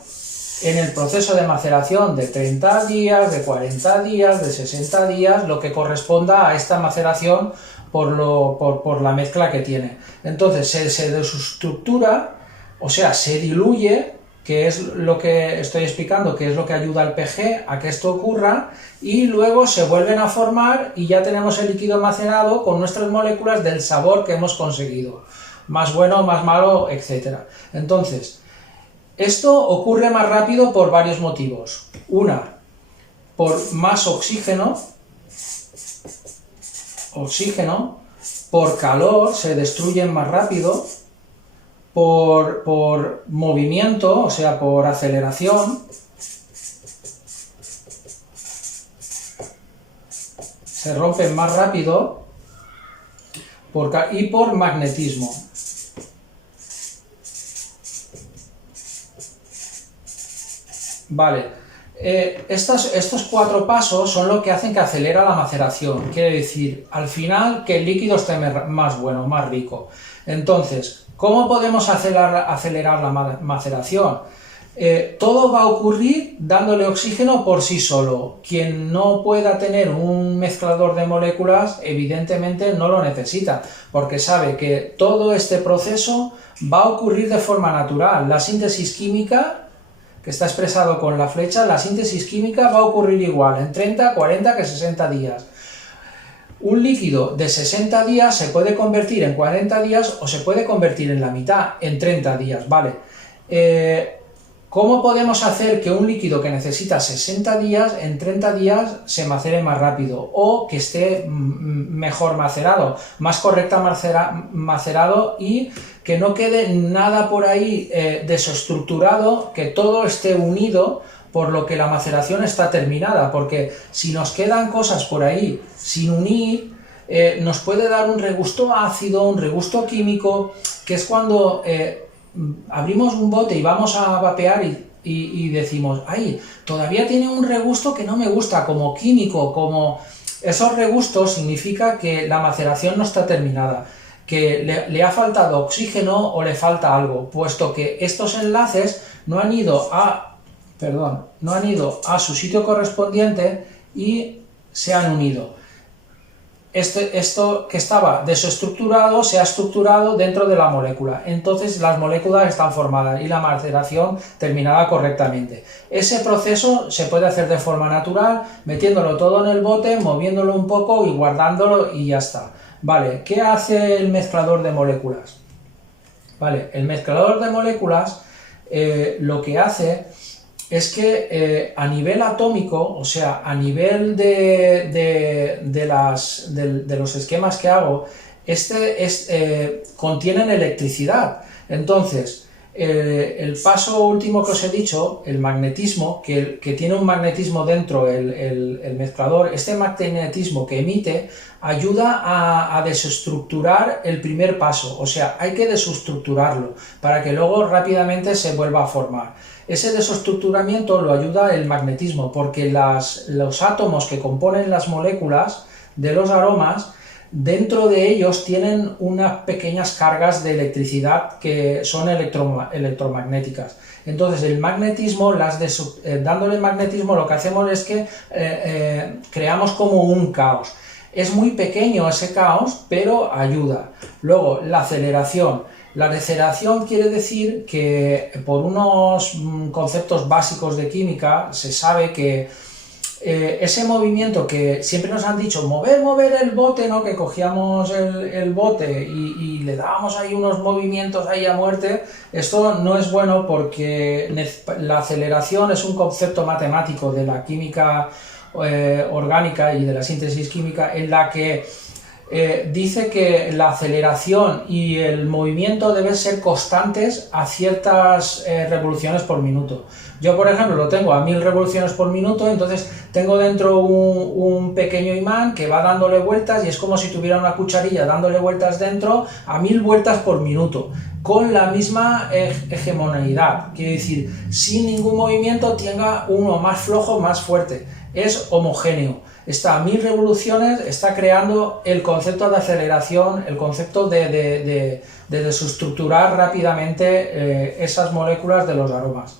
en el proceso de maceración de 30 días, de 40 días, de 60 días, lo que corresponda a esta maceración por la mezcla que tiene. Entonces se desestructura, o sea, se diluye, que es lo que estoy explicando, que es lo que ayuda al PG a que esto ocurra, y luego se vuelven a formar y ya tenemos el líquido macerado con nuestras moléculas del sabor que hemos conseguido, más bueno, más malo, etc. Entonces, esto ocurre más rápido por varios motivos. Una, por más oxígeno, por calor se destruyen más rápido, por movimiento, o sea, por aceleración, se rompen más rápido, y por magnetismo. Vale, estos cuatro pasos son lo que hacen que acelera la maceración, quiere decir, al final, que el líquido esté más bueno, más rico. Entonces, ¿cómo podemos acelerar la maceración? Todo va a ocurrir dándole oxígeno por sí solo. Quien no pueda tener un mezclador de moléculas, evidentemente no lo necesita, porque sabe que todo este proceso va a ocurrir de forma natural. La síntesis química, que está expresado con la flecha, la síntesis química va a ocurrir igual en 30, 40 que 60 días. Un líquido de 60 días se puede convertir en 40 días o se puede convertir en la mitad, en 30 días, ¿vale? ¿Cómo podemos hacer que un líquido que necesita 60 días, en 30 días se macere más rápido o que esté mejor macerado, más correcta macerado y que no quede nada por ahí desestructurado, que todo esté unido, por lo que la maceración está terminada? Porque si nos quedan cosas por ahí sin unir, nos puede dar un regusto ácido, un regusto químico, que es cuando abrimos un bote y vamos a vapear y decimos, ¡ay! Todavía tiene un regusto que no me gusta, como químico, como... Esos regustos significa que la maceración no está terminada, que le ha faltado oxígeno o le falta algo, puesto que estos enlaces no han ido a su sitio correspondiente y se han unido. Esto que estaba desestructurado se ha estructurado dentro de la molécula, entonces las moléculas están formadas y la maceración terminada correctamente. Ese proceso se puede hacer de forma natural, metiéndolo todo en el bote, moviéndolo un poco y guardándolo y ya está. Vale, ¿qué hace el mezclador de moléculas? Vale, el mezclador de moléculas lo que hace es que a nivel atómico, o sea, a nivel de los esquemas que hago, contienen electricidad. Entonces, el paso último que os he dicho, el magnetismo, que tiene un magnetismo dentro el mezclador, este magnetismo que emite ayuda a desestructurar el primer paso, o sea, hay que desestructurarlo para que luego rápidamente se vuelva a formar. Ese desestructuramiento lo ayuda el magnetismo, porque los átomos que componen las moléculas de los aromas dentro de ellos tienen unas pequeñas cargas de electricidad que son electromagnéticas. Entonces el magnetismo, dándole magnetismo, lo que hacemos es que creamos como un caos. Es muy pequeño ese caos, pero ayuda. Luego, la aceleración. La deceleración quiere decir que por unos conceptos básicos de química se sabe que ese movimiento que siempre nos han dicho, mover el bote, ¿no? Que cogíamos el bote y le dábamos ahí unos movimientos ahí a muerte, esto no es bueno porque la aceleración es un concepto matemático de la química orgánica y de la síntesis química en la que dice que la aceleración y el movimiento deben ser constantes a ciertas revoluciones por minuto. Yo, por ejemplo, lo tengo a 1000 revoluciones por minuto, entonces tengo dentro un pequeño imán que va dándole vueltas y es como si tuviera una cucharilla dándole vueltas dentro a 1000 vueltas por minuto, con la misma hegemoneidad, quiere decir, sin ningún movimiento tenga uno más flojo, más fuerte, es homogéneo. Está a 1000 revoluciones, está creando el concepto de aceleración, el concepto de desestructurar rápidamente esas moléculas de los aromas.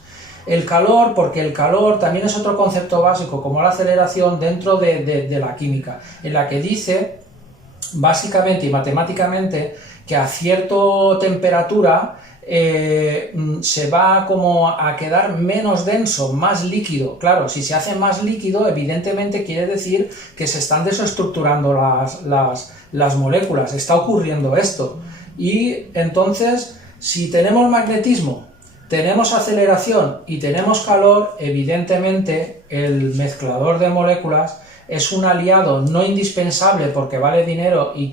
El calor, porque el calor también es otro concepto básico, como la aceleración dentro de la química, en la que dice, básicamente y matemáticamente, que a cierta temperatura se va como a quedar menos denso, más líquido. Claro, si se hace más líquido, evidentemente quiere decir que se están desestructurando las moléculas, está ocurriendo esto. Y entonces, si tenemos magnetismo, tenemos aceleración y tenemos calor, evidentemente el mezclador de moléculas es un aliado no indispensable porque vale dinero y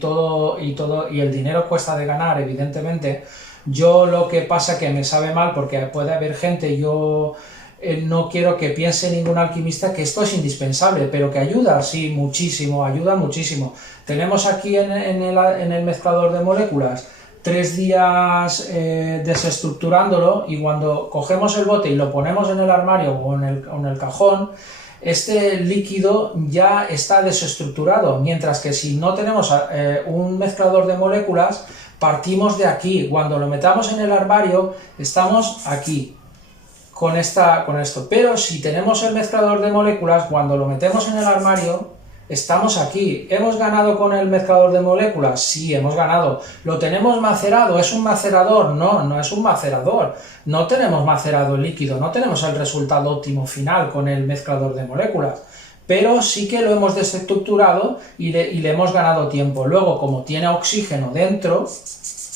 el dinero cuesta de ganar, evidentemente. Yo lo que pasa que me sabe mal porque puede haber gente, yo no quiero que piense ningún alquimista que esto es indispensable, pero que ayuda, sí, muchísimo, ayuda muchísimo. Tenemos aquí en el mezclador de moléculas 3 días desestructurándolo y cuando cogemos el bote y lo ponemos en el armario o en el cajón, este líquido ya está desestructurado, mientras que si no tenemos un mezclador de moléculas, partimos de aquí. Cuando lo metamos en el armario, estamos aquí, con esto. Pero si tenemos el mezclador de moléculas, cuando lo metemos en el armario, estamos aquí. ¿Hemos ganado con el mezclador de moléculas? Sí, hemos ganado. ¿Lo tenemos macerado? ¿Es un macerador? No, no es un macerador. No tenemos macerado el líquido, no tenemos el resultado óptimo final con el mezclador de moléculas. Pero sí que lo hemos desestructurado y le hemos ganado tiempo. Luego, como tiene oxígeno dentro,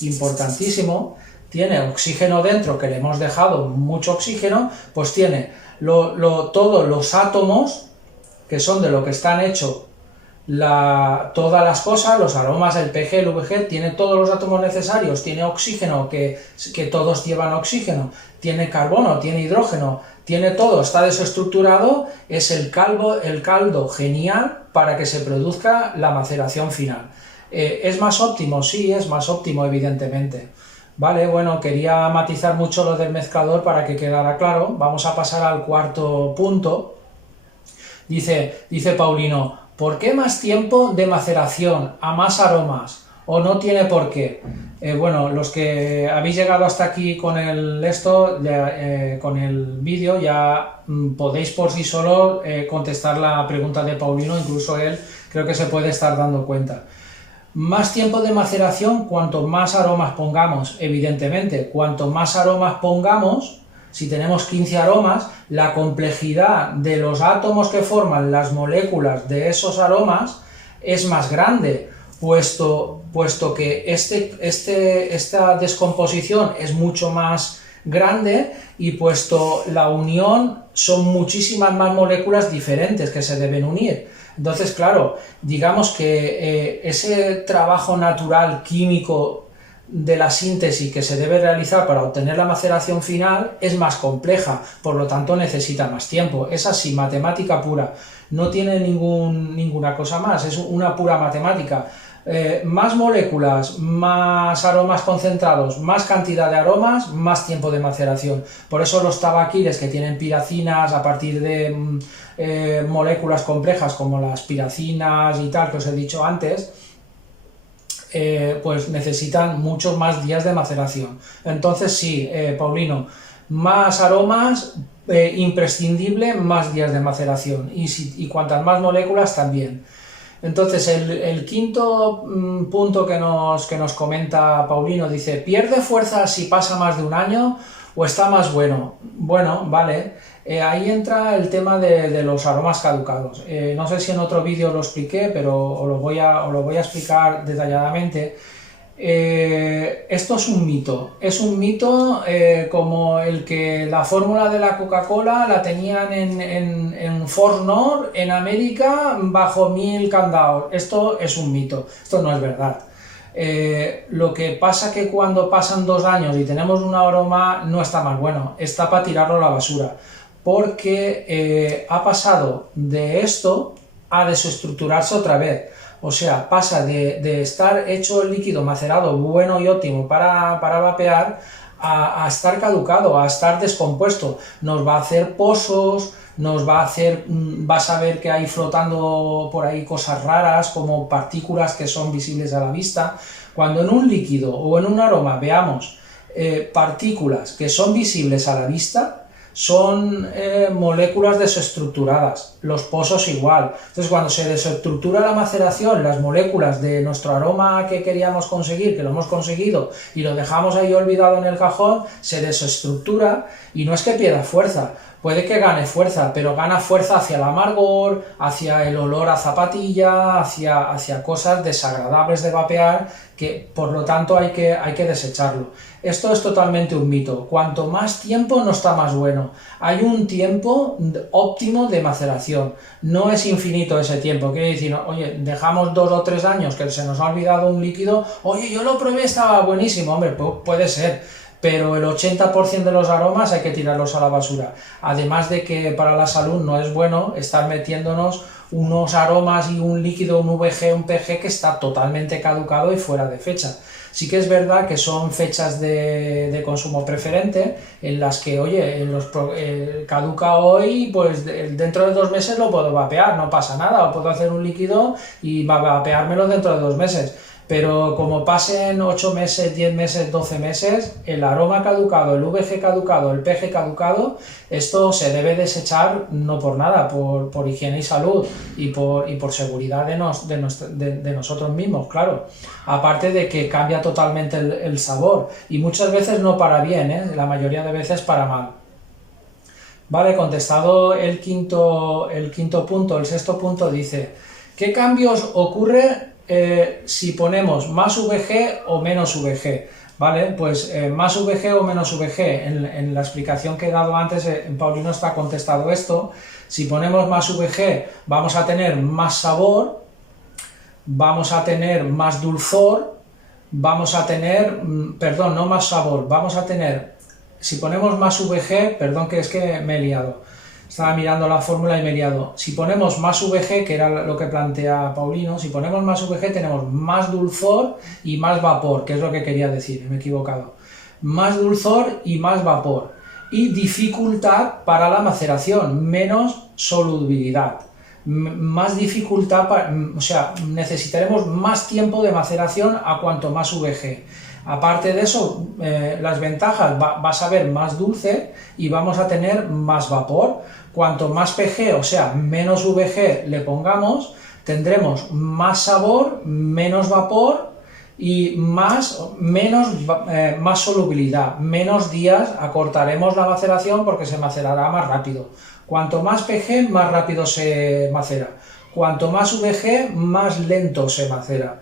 importantísimo, tiene oxígeno dentro, que le hemos dejado mucho oxígeno, pues tiene todos los átomos, que son de lo que están hechos todas las cosas, los aromas, el PG, el VG, tiene todos los átomos necesarios, tiene oxígeno, que todos llevan oxígeno, tiene carbono, tiene hidrógeno, tiene todo, está desestructurado, es el caldo genial para que se produzca la maceración final. ¿Es más óptimo? Sí, es más óptimo, evidentemente. Vale, bueno, quería matizar mucho lo del mezclador para que quedara claro. Vamos a pasar al cuarto punto. Dice Paulino, ¿por qué más tiempo de maceración a más aromas? ¿O no tiene por qué? Bueno, los que habéis llegado hasta aquí con el vídeo ya podéis por sí solo contestar la pregunta de Paulino, incluso él creo que se puede estar dando cuenta. Más tiempo de maceración, cuanto más aromas pongamos, evidentemente, cuanto más aromas pongamos, si tenemos 15 aromas, la complejidad de los átomos que forman las moléculas de esos aromas es más grande, puesto que esta descomposición es mucho más grande y puesto la unión son muchísimas más moléculas diferentes que se deben unir. Entonces, claro, digamos que ese trabajo natural químico de la síntesis que se debe realizar para obtener la maceración final es más compleja, por lo tanto necesita más tiempo. Es así, matemática pura, no tiene ninguna cosa más, es una pura matemática. Más moléculas, más aromas concentrados, más cantidad de aromas, más tiempo de maceración. Por eso los tabaquiles que tienen piracinas a partir de moléculas complejas como las piracinas y tal que os he dicho antes, pues necesitan muchos más días de maceración. Entonces sí, Paulino, más aromas, imprescindible, más días de maceración, y cuantas más moléculas también. Entonces el quinto punto que nos comenta Paulino dice: ¿pierde fuerza si pasa más de un año o está más bueno? Bueno, vale, ahí entra el tema de los aromas caducados. No sé si en otro vídeo lo expliqué, pero os lo voy a explicar detalladamente. Esto es un mito como el que la fórmula de la Coca-Cola la tenían en Fort Knox, en América, bajo 1000 candados. Esto es un mito, esto no es verdad. Lo que pasa que cuando pasan 2 años y tenemos un aroma, no está más bueno, está para tirarlo a la basura, porque ha pasado de esto a desestructurarse otra vez. O sea, pasa de estar hecho el líquido macerado bueno y óptimo para vapear a estar caducado, a estar descompuesto. Nos va a hacer pozos, vas a ver que hay flotando por ahí cosas raras como partículas que son visibles a la vista. Cuando en un líquido o en un aroma veamos partículas que son visibles a la vista, son moléculas desestructuradas, los pozos igual. Entonces, cuando se desestructura la maceración, las moléculas de nuestro aroma que queríamos conseguir, que lo hemos conseguido y lo dejamos ahí olvidado en el cajón, se desestructura y no es que pierda fuerza, puede que gane fuerza, pero gana fuerza hacia el amargor, hacia el olor a zapatilla, hacia cosas desagradables de vapear, que por lo tanto hay que desecharlo. Esto es totalmente un mito. Cuanto más tiempo no está más bueno. Hay un tiempo óptimo de maceración. No es infinito ese tiempo. Quiere decir, oye, dejamos 2 o 3 años que se nos ha olvidado un líquido. Oye, yo lo probé, estaba buenísimo. Hombre, puede ser. Pero el 80% de los aromas hay que tirarlos a la basura. Además de que para la salud no es bueno estar metiéndonos unos aromas y un líquido, un VG, un PG que está totalmente caducado y fuera de fecha. Sí que es verdad que son fechas de consumo preferente en las que, oye, caduca hoy, pues dentro de 2 meses lo puedo vapear, no pasa nada, o puedo hacer un líquido y vapeármelo dentro de 2 meses. Pero como pasen 8 meses, 10 meses, 12 meses, el aroma caducado, el VG caducado, el PG caducado, esto se debe desechar no por nada, por higiene y salud y por seguridad de nosotros mismos, claro. Aparte de que cambia totalmente el sabor y muchas veces no para bien, la mayoría de veces para mal. Vale, contestado el quinto punto, el sexto punto dice: ¿qué cambios ocurre si ponemos más VG o menos VG? Vale, pues más VG o menos VG, en la explicación que he dado antes, Paulino está contestado esto. Si ponemos más VG vamos a tener más sabor, vamos a tener más dulzor, vamos a tener, perdón, no más sabor, vamos a tener, si ponemos más VG, perdón que es que me he liado, estaba mirando la fórmula y me he liado. Si ponemos más VG, que era lo que plantea Paulino, si ponemos más VG tenemos más dulzor y más vapor, que es lo que quería decir, me he equivocado. Más dulzor y más vapor. Y dificultad para la maceración, menos solubilidad. Más dificultad, o sea, necesitaremos más tiempo de maceración a cuanto más VG. Aparte de eso, las ventajas, vas a ver más dulce y vamos a tener más vapor. Cuanto más PG, o sea, menos VG le pongamos, tendremos más sabor, menos vapor y más solubilidad. Menos días acortaremos la maceración porque se macerará más rápido. Cuanto más PG, más rápido se macera. Cuanto más VG, más lento se macera.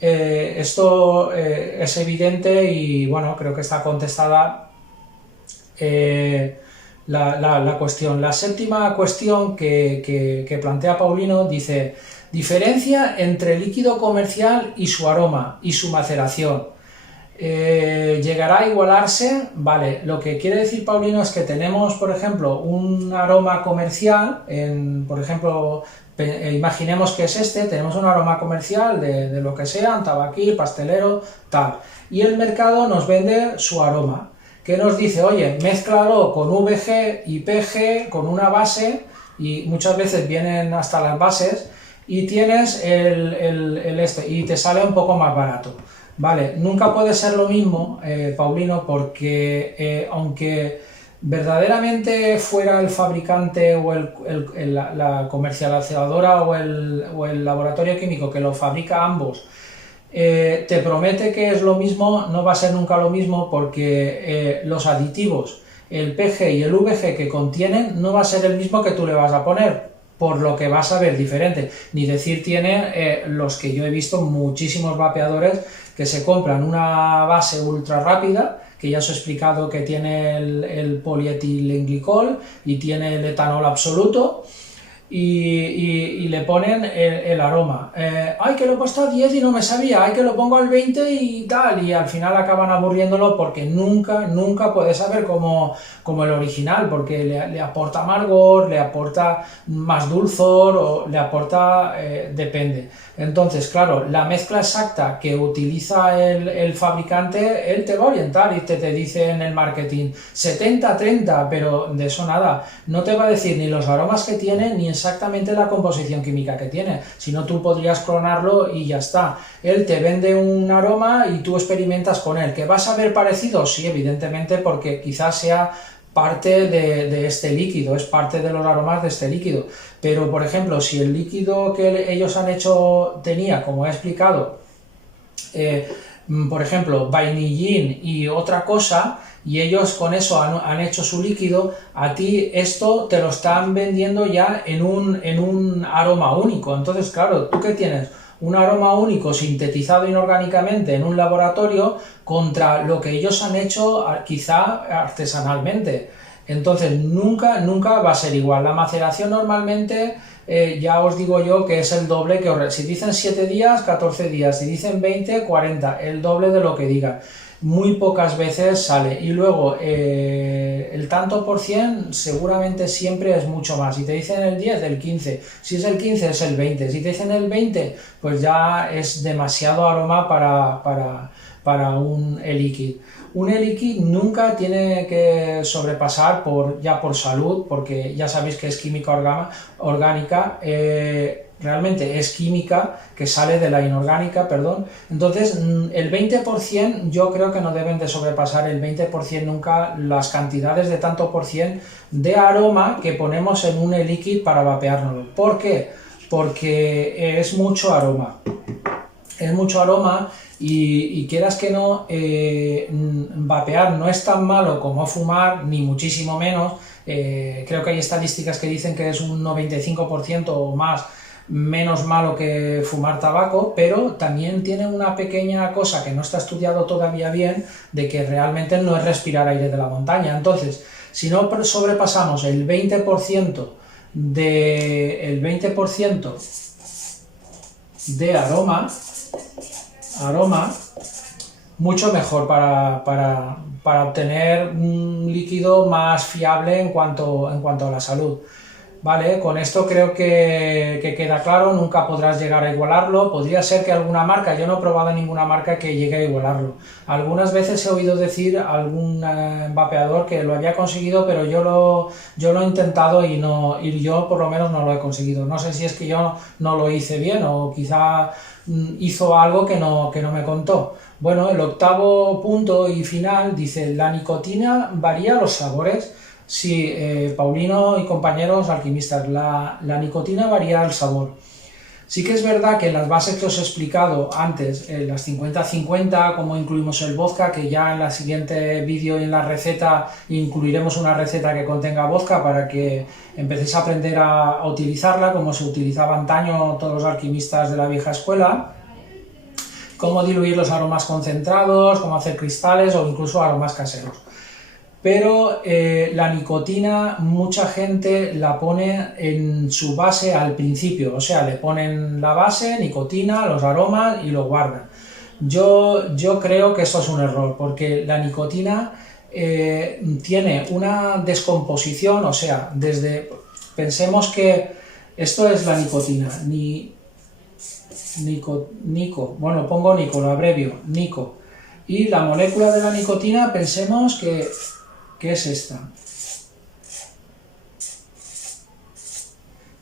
Esto es evidente y bueno, creo que está contestada la cuestión. La séptima cuestión que plantea Paulino dice: diferencia entre líquido comercial y su aroma y su maceración. ¿Llegará a igualarse? Vale, lo que quiere decir Paulino es que tenemos, por ejemplo, un aroma comercial, por ejemplo, imaginemos que es tenemos un aroma comercial de lo que sea, un tabaquil, pastelero, tal, y el mercado nos vende su aroma, que nos dice, oye, mézclalo con VG y PG, con una base, y muchas veces vienen hasta las bases, y tienes y te sale un poco más barato. Vale, nunca puede ser lo mismo, Paulino, porque aunque verdaderamente fuera el fabricante o la comercializadora o el laboratorio químico que lo fabrica ambos, te promete que es lo mismo, no va a ser nunca lo mismo, porque los aditivos, el PG y el VG que contienen, no va a ser el mismo que tú le vas a poner, por lo que vas a ver diferente. Ni decir tiene los que yo he visto muchísimos vapeadores que se compran una base ultra rápida, que ya os he explicado que tiene el polietilenglicol y tiene el etanol absoluto, y le ponen el aroma. Ay, que lo he puesto a 10 y no me sabía, ay, que lo pongo al 20 y tal, y al final acaban aburriéndolo porque nunca puedes saber como el original, porque le aporta amargor, le aporta más dulzor, o le aporta, depende. Entonces, claro, la mezcla exacta que utiliza el fabricante, él te va a orientar y te dice en el marketing 70-30, pero de eso nada, no te va a decir ni los aromas que tiene, ni exactamente la composición química que tiene, sino tú podrías clonarlo y ya está. Él te vende un aroma y tú experimentas con él. ¿Que vas a ver parecido? Sí, evidentemente, porque quizás sea parte de este líquido, es parte de los aromas de este líquido. Pero, por ejemplo, si el líquido que ellos han hecho tenía, como he explicado, por ejemplo, vainillín y otra cosa, y ellos con eso han hecho su líquido, a ti esto te lo están vendiendo ya en un aroma único. Entonces, claro, ¿tú qué tienes? Un aroma único sintetizado inorgánicamente en un laboratorio contra lo que ellos han hecho quizá artesanalmente. Entonces nunca va a ser igual. La maceración normalmente, ya os digo yo que es el doble que si dicen 7 días, 14 días, si dicen 20, 40, el doble de lo que digan. Muy pocas veces sale, y luego el tanto por cien seguramente siempre es mucho más. Si te dicen el 10, el 15, si es el 15 es el 20, si te dicen el 20 pues ya es demasiado aroma para un e-liquid. Un e-liquid nunca tiene que sobrepasar ya por salud, porque ya sabéis que es química orgánica, realmente es química que sale de la inorgánica, perdón. Entonces el 20% yo creo que no deben de sobrepasar el 20% nunca las cantidades de tanto por cien de aroma que ponemos en un e-liquid para vapeárnoslo. ¿Por qué? Porque es mucho aroma. Es mucho aroma y quieras que no, vapear no es tan malo como fumar, ni muchísimo menos. Creo que hay estadísticas que dicen que es un 95% o más menos malo que fumar tabaco, pero también tiene una pequeña cosa que no está estudiado todavía bien, de que realmente no es respirar aire de la montaña. Entonces, si no sobrepasamos el 20% de aroma, mucho mejor para obtener un líquido más fiable en cuanto a la salud. Vale, con esto creo que queda claro. Nunca podrás llegar a igualarlo. Podría ser que alguna marca, yo no he probado ninguna marca que llegue a igualarlo. Algunas veces he oído decir a algún vapeador que lo había conseguido, pero yo lo he intentado y yo por lo menos no lo he conseguido. No sé si es que yo no lo hice bien, o quizá hizo algo que no me contó. Bueno, el octavo punto y final dice: la nicotina varía los sabores. Sí, Paulino y compañeros alquimistas, la nicotina varía el sabor. Sí que es verdad que en las bases que os he explicado antes, las 50-50, como incluimos el vodka, que ya en el siguiente vídeo y en la receta incluiremos una receta que contenga vodka para que empecéis a aprender a utilizarla como se utilizaba antaño todos los alquimistas de la vieja escuela, cómo diluir los aromas concentrados, cómo hacer cristales o incluso aromas caseros. Pero la nicotina mucha gente la pone en su base al principio, o sea, le ponen la base, nicotina, los aromas y lo guardan. Yo creo que esto es un error, porque la nicotina tiene una descomposición, o sea, pensemos que esto es la nicotina, bueno, pongo nico, lo abrevio, nico, y la molécula de la nicotina pensemos que es esta.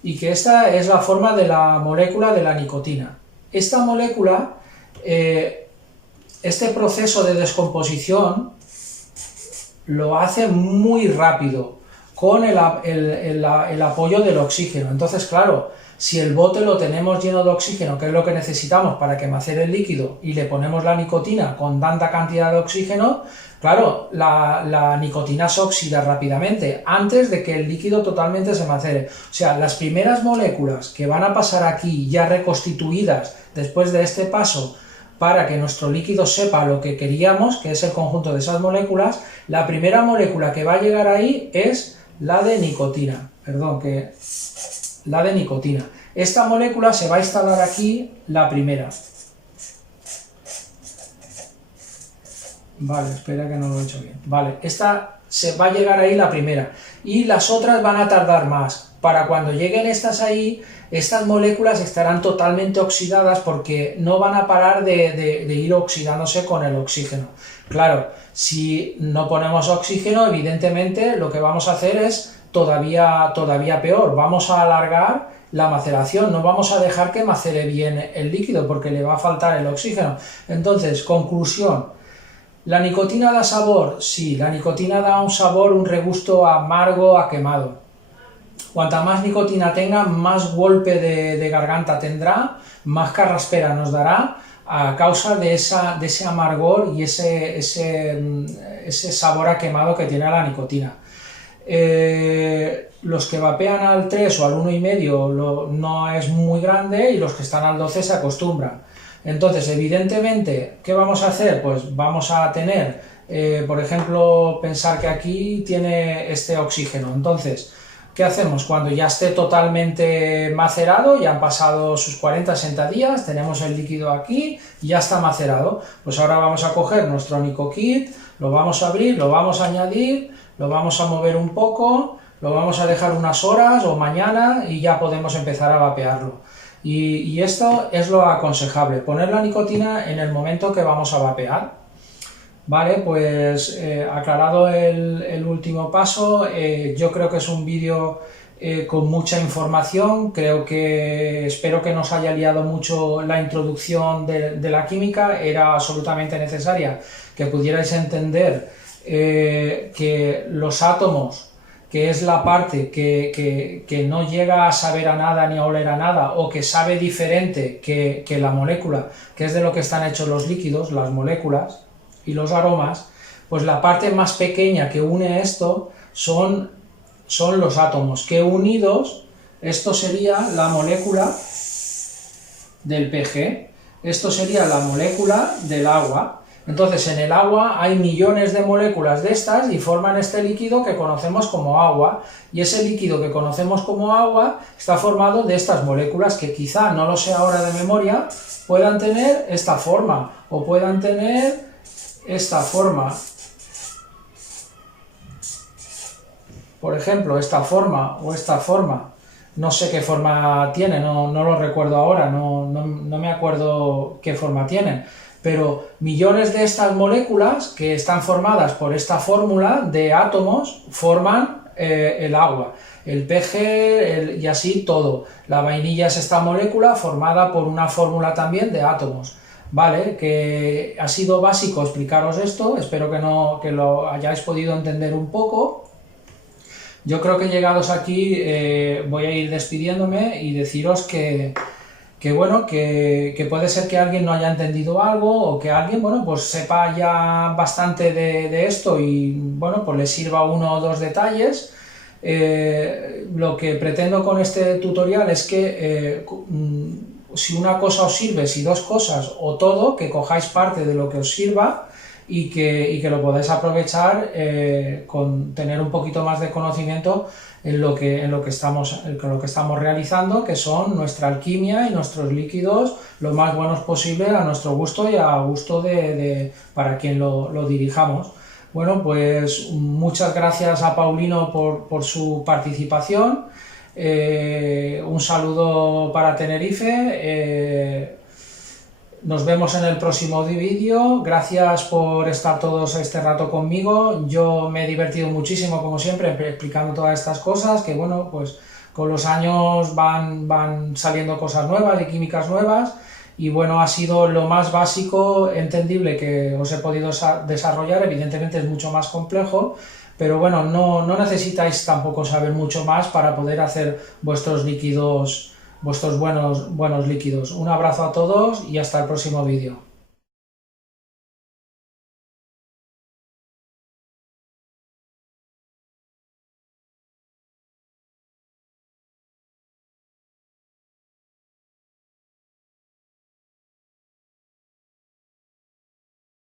y que esta es la forma de la molécula de la nicotina. Esta molécula, este proceso de descomposición lo hace muy rápido, con el apoyo del oxígeno. Entonces, claro, si el bote lo tenemos lleno de oxígeno, que es lo que necesitamos para que macere el líquido, y le ponemos la nicotina con tanta cantidad de oxígeno, claro, la nicotina se oxida rápidamente, antes de que el líquido totalmente se macere. O sea, las primeras moléculas que van a pasar aquí, ya reconstituidas después de este paso, para que nuestro líquido sepa lo que queríamos, que es el conjunto de esas moléculas, la primera molécula que va a llegar ahí es la de nicotina. La de nicotina. Esta molécula se va a instalar aquí, la primera. Vale, espera que no lo he hecho bien. Vale, esta se va a llegar ahí la primera. Y las otras van a tardar más. Para cuando lleguen estas ahí, estas moléculas estarán totalmente oxidadas porque no van a parar de ir oxidándose con el oxígeno. Claro, si no ponemos oxígeno, evidentemente lo que vamos a hacer es todavía peor. Vamos a alargar la maceración, no vamos a dejar que macere bien el líquido porque le va a faltar el oxígeno. Entonces, conclusión. ¿La nicotina da sabor? Sí, la nicotina da un sabor, un regusto amargo a quemado. Cuanta más nicotina tenga, más golpe de garganta tendrá, más carraspera nos dará, a causa de ese amargor y ese sabor a quemado que tiene la nicotina. Los que vapean al 3 o al 1,5 no es muy grande, y los que están al 12 se acostumbran. Entonces, evidentemente, ¿qué vamos a hacer? Pues vamos a tener, por ejemplo, pensar que aquí tiene este oxígeno. Entonces, ¿qué hacemos? Cuando ya esté totalmente macerado, ya han pasado sus 40-60 días, tenemos el líquido aquí, ya está macerado. Pues ahora vamos a coger nuestro NicoKit, lo vamos a abrir, lo vamos a añadir, lo vamos a mover un poco, lo vamos a dejar unas horas o mañana y ya podemos empezar a vapearlo. Y esto es lo aconsejable, poner la nicotina en el momento que vamos a vapear. Vale, pues aclarado el último paso, yo creo que es un vídeo con mucha información. Espero que no os haya liado mucho la introducción de la química. Era absolutamente necesaria que pudierais entender que los átomos, que es la parte que no llega a saber a nada ni a oler a nada, o que sabe diferente que la molécula, que es de lo que están hechos los líquidos, las moléculas y los aromas, pues la parte más pequeña que une esto son los átomos, que unidos, esto sería la molécula del PG, esto sería la molécula del agua. Entonces, en el agua hay millones de moléculas de estas y forman este líquido que conocemos como agua, y ese líquido que conocemos como agua está formado de estas moléculas que, quizá, no lo sé ahora de memoria, puedan tener esta forma o puedan tener esta forma. Por ejemplo, esta forma o esta forma. No sé qué forma tiene, no lo recuerdo ahora, no me acuerdo qué forma tienen. Pero millones de estas moléculas que están formadas por esta fórmula de átomos forman el agua, el PG y así todo. La vainilla es esta molécula formada por una fórmula también de átomos. Vale, que ha sido básico explicaros esto, espero que lo hayáis podido entender un poco. Yo creo que llegados aquí voy a ir despidiéndome y deciros que puede ser que alguien no haya entendido algo, o que alguien, pues sepa ya bastante de esto y, pues le sirva uno o dos detalles. Lo que pretendo con este tutorial es que si una cosa os sirve, si dos cosas o todo, que cojáis parte de lo que os sirva y que lo podáis aprovechar con tener un poquito más de conocimiento en lo que estamos realizando, que son nuestra alquimia y nuestros líquidos lo más buenos posible a nuestro gusto y a gusto para quien lo dirijamos. Bueno, pues muchas gracias a Paulino por su participación. Un saludo para Tenerife. Nos vemos en el próximo vídeo. Gracias por estar todos este rato conmigo. Yo me he divertido muchísimo, como siempre, explicando todas estas cosas, que pues con los años van saliendo cosas nuevas y químicas nuevas, y bueno, ha sido lo más básico, entendible que os he podido desarrollar. Evidentemente es mucho más complejo, pero bueno, no necesitáis tampoco saber mucho más para poder hacer vuestros líquidos, vuestros buenos líquidos. Un abrazo a todos y hasta el próximo vídeo.